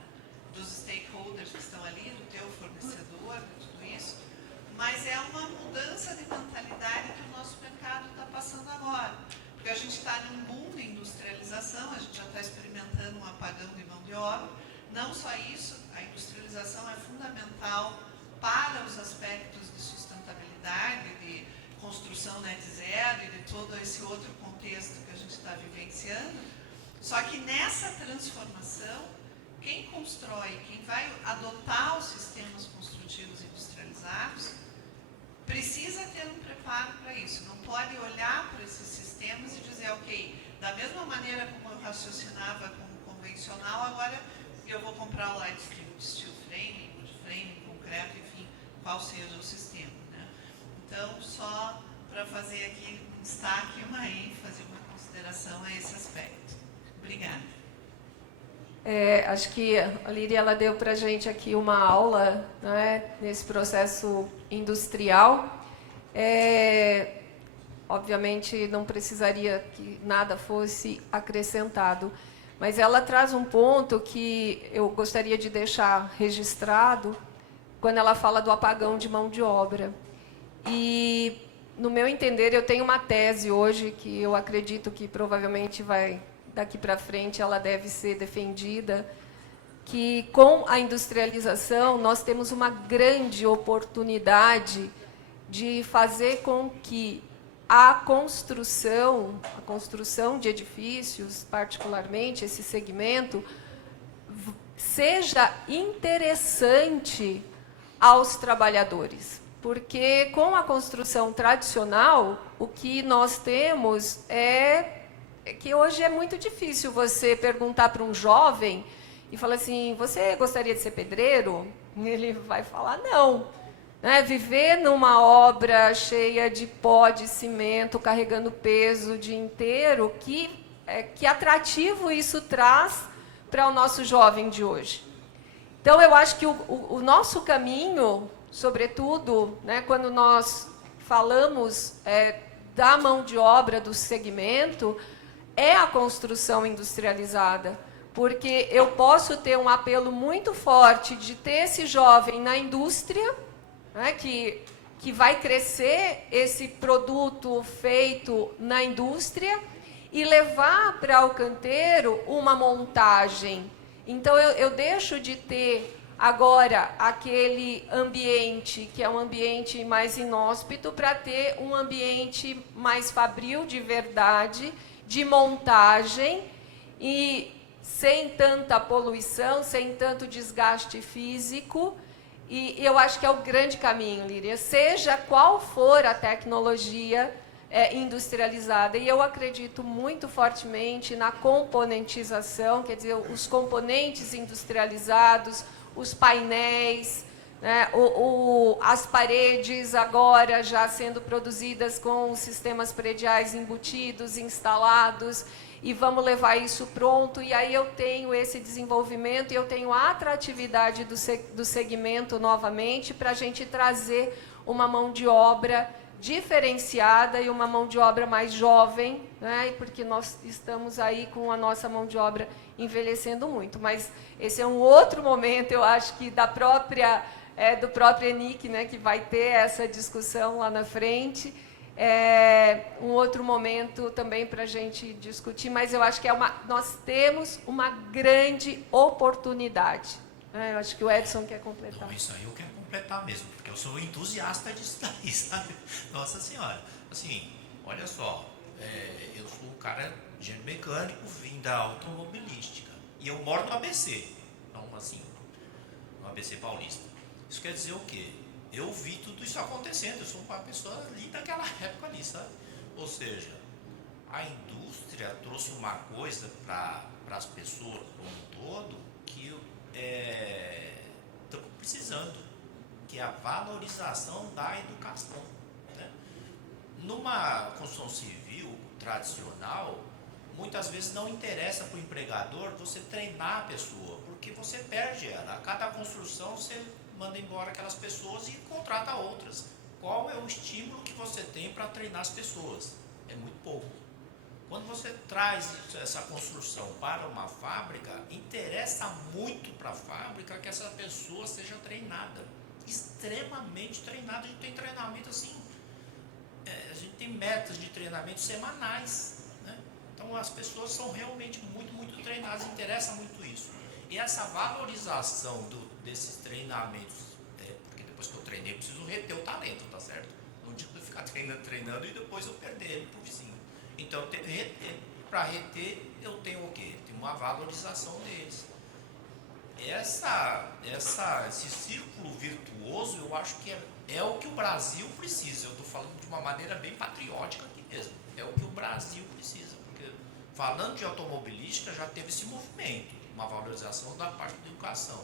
Dos stakeholders que estão ali, do teu fornecedor, de tudo isso, mas é uma mudança de mentalidade que o nosso mercado está passando agora. Porque a gente está num boom de industrialização, a gente já está experimentando um apagão de mão de obra. Não só isso, a industrialização é fundamental para os aspectos de sustentabilidade, de construção net zero e de todo esse outro contexto que a gente está vivenciando. Só que nessa transformação, quem constrói, quem vai adotar os sistemas construtivos industrializados, precisa ter um preparo para isso. Não pode olhar para esses sistemas e dizer, ok, da mesma maneira como eu raciocinava com o convencional, agora eu vou comprar o light steel frame, wood frame, concreto, enfim, qual seja o sistema, né? Então, só para fazer aqui um destaque, uma ênfase, uma consideração a esse aspecto. Obrigada. Acho que a Líria ela deu para a gente aqui uma aula, né, nesse processo industrial. Obviamente não precisaria que nada fosse acrescentado, mas ela traz um ponto que eu gostaria de deixar registrado quando ela fala do apagão de mão de obra. E, no meu entender, eu tenho uma tese hoje que eu acredito que provavelmente daqui para frente ela deve ser defendida, que com a industrialização nós temos uma grande oportunidade de fazer com que a construção de edifícios, particularmente esse segmento, seja interessante aos trabalhadores. Porque com a construção tradicional, o que nós temos é que hoje é muito difícil você perguntar para um jovem e falar assim, você gostaria de ser pedreiro? Ele vai falar não. Viver numa obra cheia de pó, de cimento, carregando peso o dia inteiro, que atrativo isso traz para o nosso jovem de hoje. Então, eu acho que o nosso caminho, sobretudo, né, quando nós falamos da mão de obra do segmento, é a construção industrializada. Porque eu posso ter um apelo muito forte de ter esse jovem na indústria, né, que vai crescer esse produto feito na indústria e levar para o canteiro uma montagem. Então, eu deixo de ter agora aquele ambiente, que é um ambiente mais inóspito, para ter um ambiente mais fabril, de verdade, de montagem, e sem tanta poluição, sem tanto desgaste físico. E eu acho que é o grande caminho, Líria, seja qual for a tecnologia industrializada. E eu acredito muito fortemente na componentização, quer dizer, os componentes industrializados, os painéis, né, as paredes agora já sendo produzidas com os sistemas prediais embutidos, instalados, e vamos levar isso pronto, e aí eu tenho esse desenvolvimento e eu tenho a atratividade do segmento novamente para a gente trazer uma mão de obra diferenciada e uma mão de obra mais jovem, né? Porque nós estamos aí com a nossa mão de obra envelhecendo muito. Mas esse é um outro momento, eu acho que do próprio ENIC, né, que vai ter essa discussão lá na frente. Um outro momento também para a gente discutir, mas eu acho que nós temos uma grande oportunidade. Eu acho que o Edson quer completar. Bom, isso aí eu quero completar mesmo, porque eu sou entusiasta disso daí, sabe? Nossa Senhora. Assim, olha só, eu sou um cara engenheiro mecânico, vim da automobilística. E eu moro no ABC, não assim, no ABC Paulista. Isso quer dizer o quê? Eu vi tudo isso acontecendo, eu sou uma pessoa ali daquela época ali, sabe? Ou seja, a indústria trouxe uma coisa para as pessoas como um todo que estamos precisando, que é a valorização da educação. Né? Numa construção civil tradicional, muitas vezes não interessa para o empregador você treinar a pessoa, porque você perde ela. A cada construção você manda embora aquelas pessoas e contrata outras. Qual é o estímulo que você tem para treinar as pessoas? É muito pouco. Quando você traz essa construção para uma fábrica, interessa muito para a fábrica que essa pessoa seja treinada, extremamente treinada. A gente tem treinamento assim, a gente tem metas de treinamento semanais, né? Então as pessoas são realmente muito treinadas, interessa muito isso. E essa valorização desses treinamentos, porque depois que eu treinei eu preciso reter o talento, tá certo? Não adianta ficar treinando e depois eu perder ele pro vizinho. Então eu tenho que reter. Para reter eu tenho o quê? Tenho uma valorização deles. Esse círculo virtuoso eu acho que é o que o Brasil precisa. Eu estou falando de uma maneira bem patriótica aqui mesmo. É o que o Brasil precisa. Porque falando de automobilística já teve esse movimento, uma valorização da parte da educação.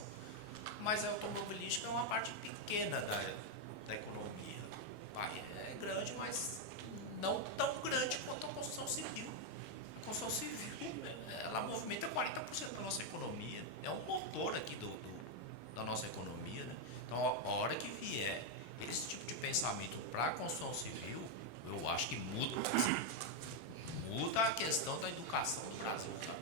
Mas a automobilística é uma parte pequena da economia. É grande, mas não tão grande quanto a construção civil. A construção civil, ela movimenta 40% da nossa economia. É um motor aqui da nossa economia. Né? Então, a hora que vier esse tipo de pensamento para a construção civil, eu acho que muda a questão da educação do Brasil. Tá?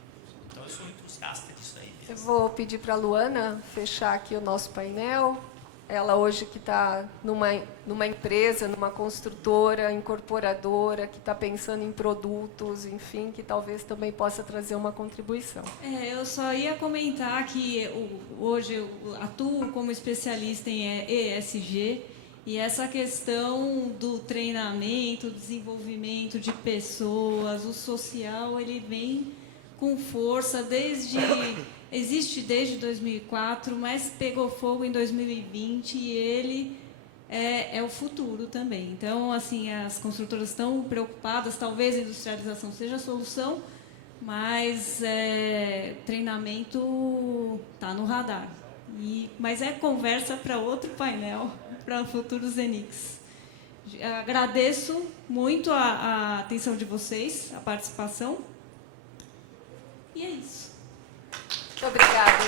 Então, eu sou entusiasta disso aí mesmo. Eu vou pedir para a Luana fechar aqui o nosso painel. Ela hoje que está numa empresa, numa construtora, incorporadora, que está pensando em produtos, enfim, que talvez também possa trazer uma contribuição. Eu só ia comentar que hoje eu atuo como especialista em ESG, e essa questão do treinamento, desenvolvimento de pessoas, o social, ele vem com força existe desde 2004, mas pegou fogo em 2020 e ele é o futuro também. Então, assim, as construtoras estão preocupadas, talvez a industrialização seja a solução, mas treinamento está no radar. Mas é conversa para outro painel, para futuros ENICs. Agradeço muito a atenção de vocês, a participação. E é isso. Muito obrigada.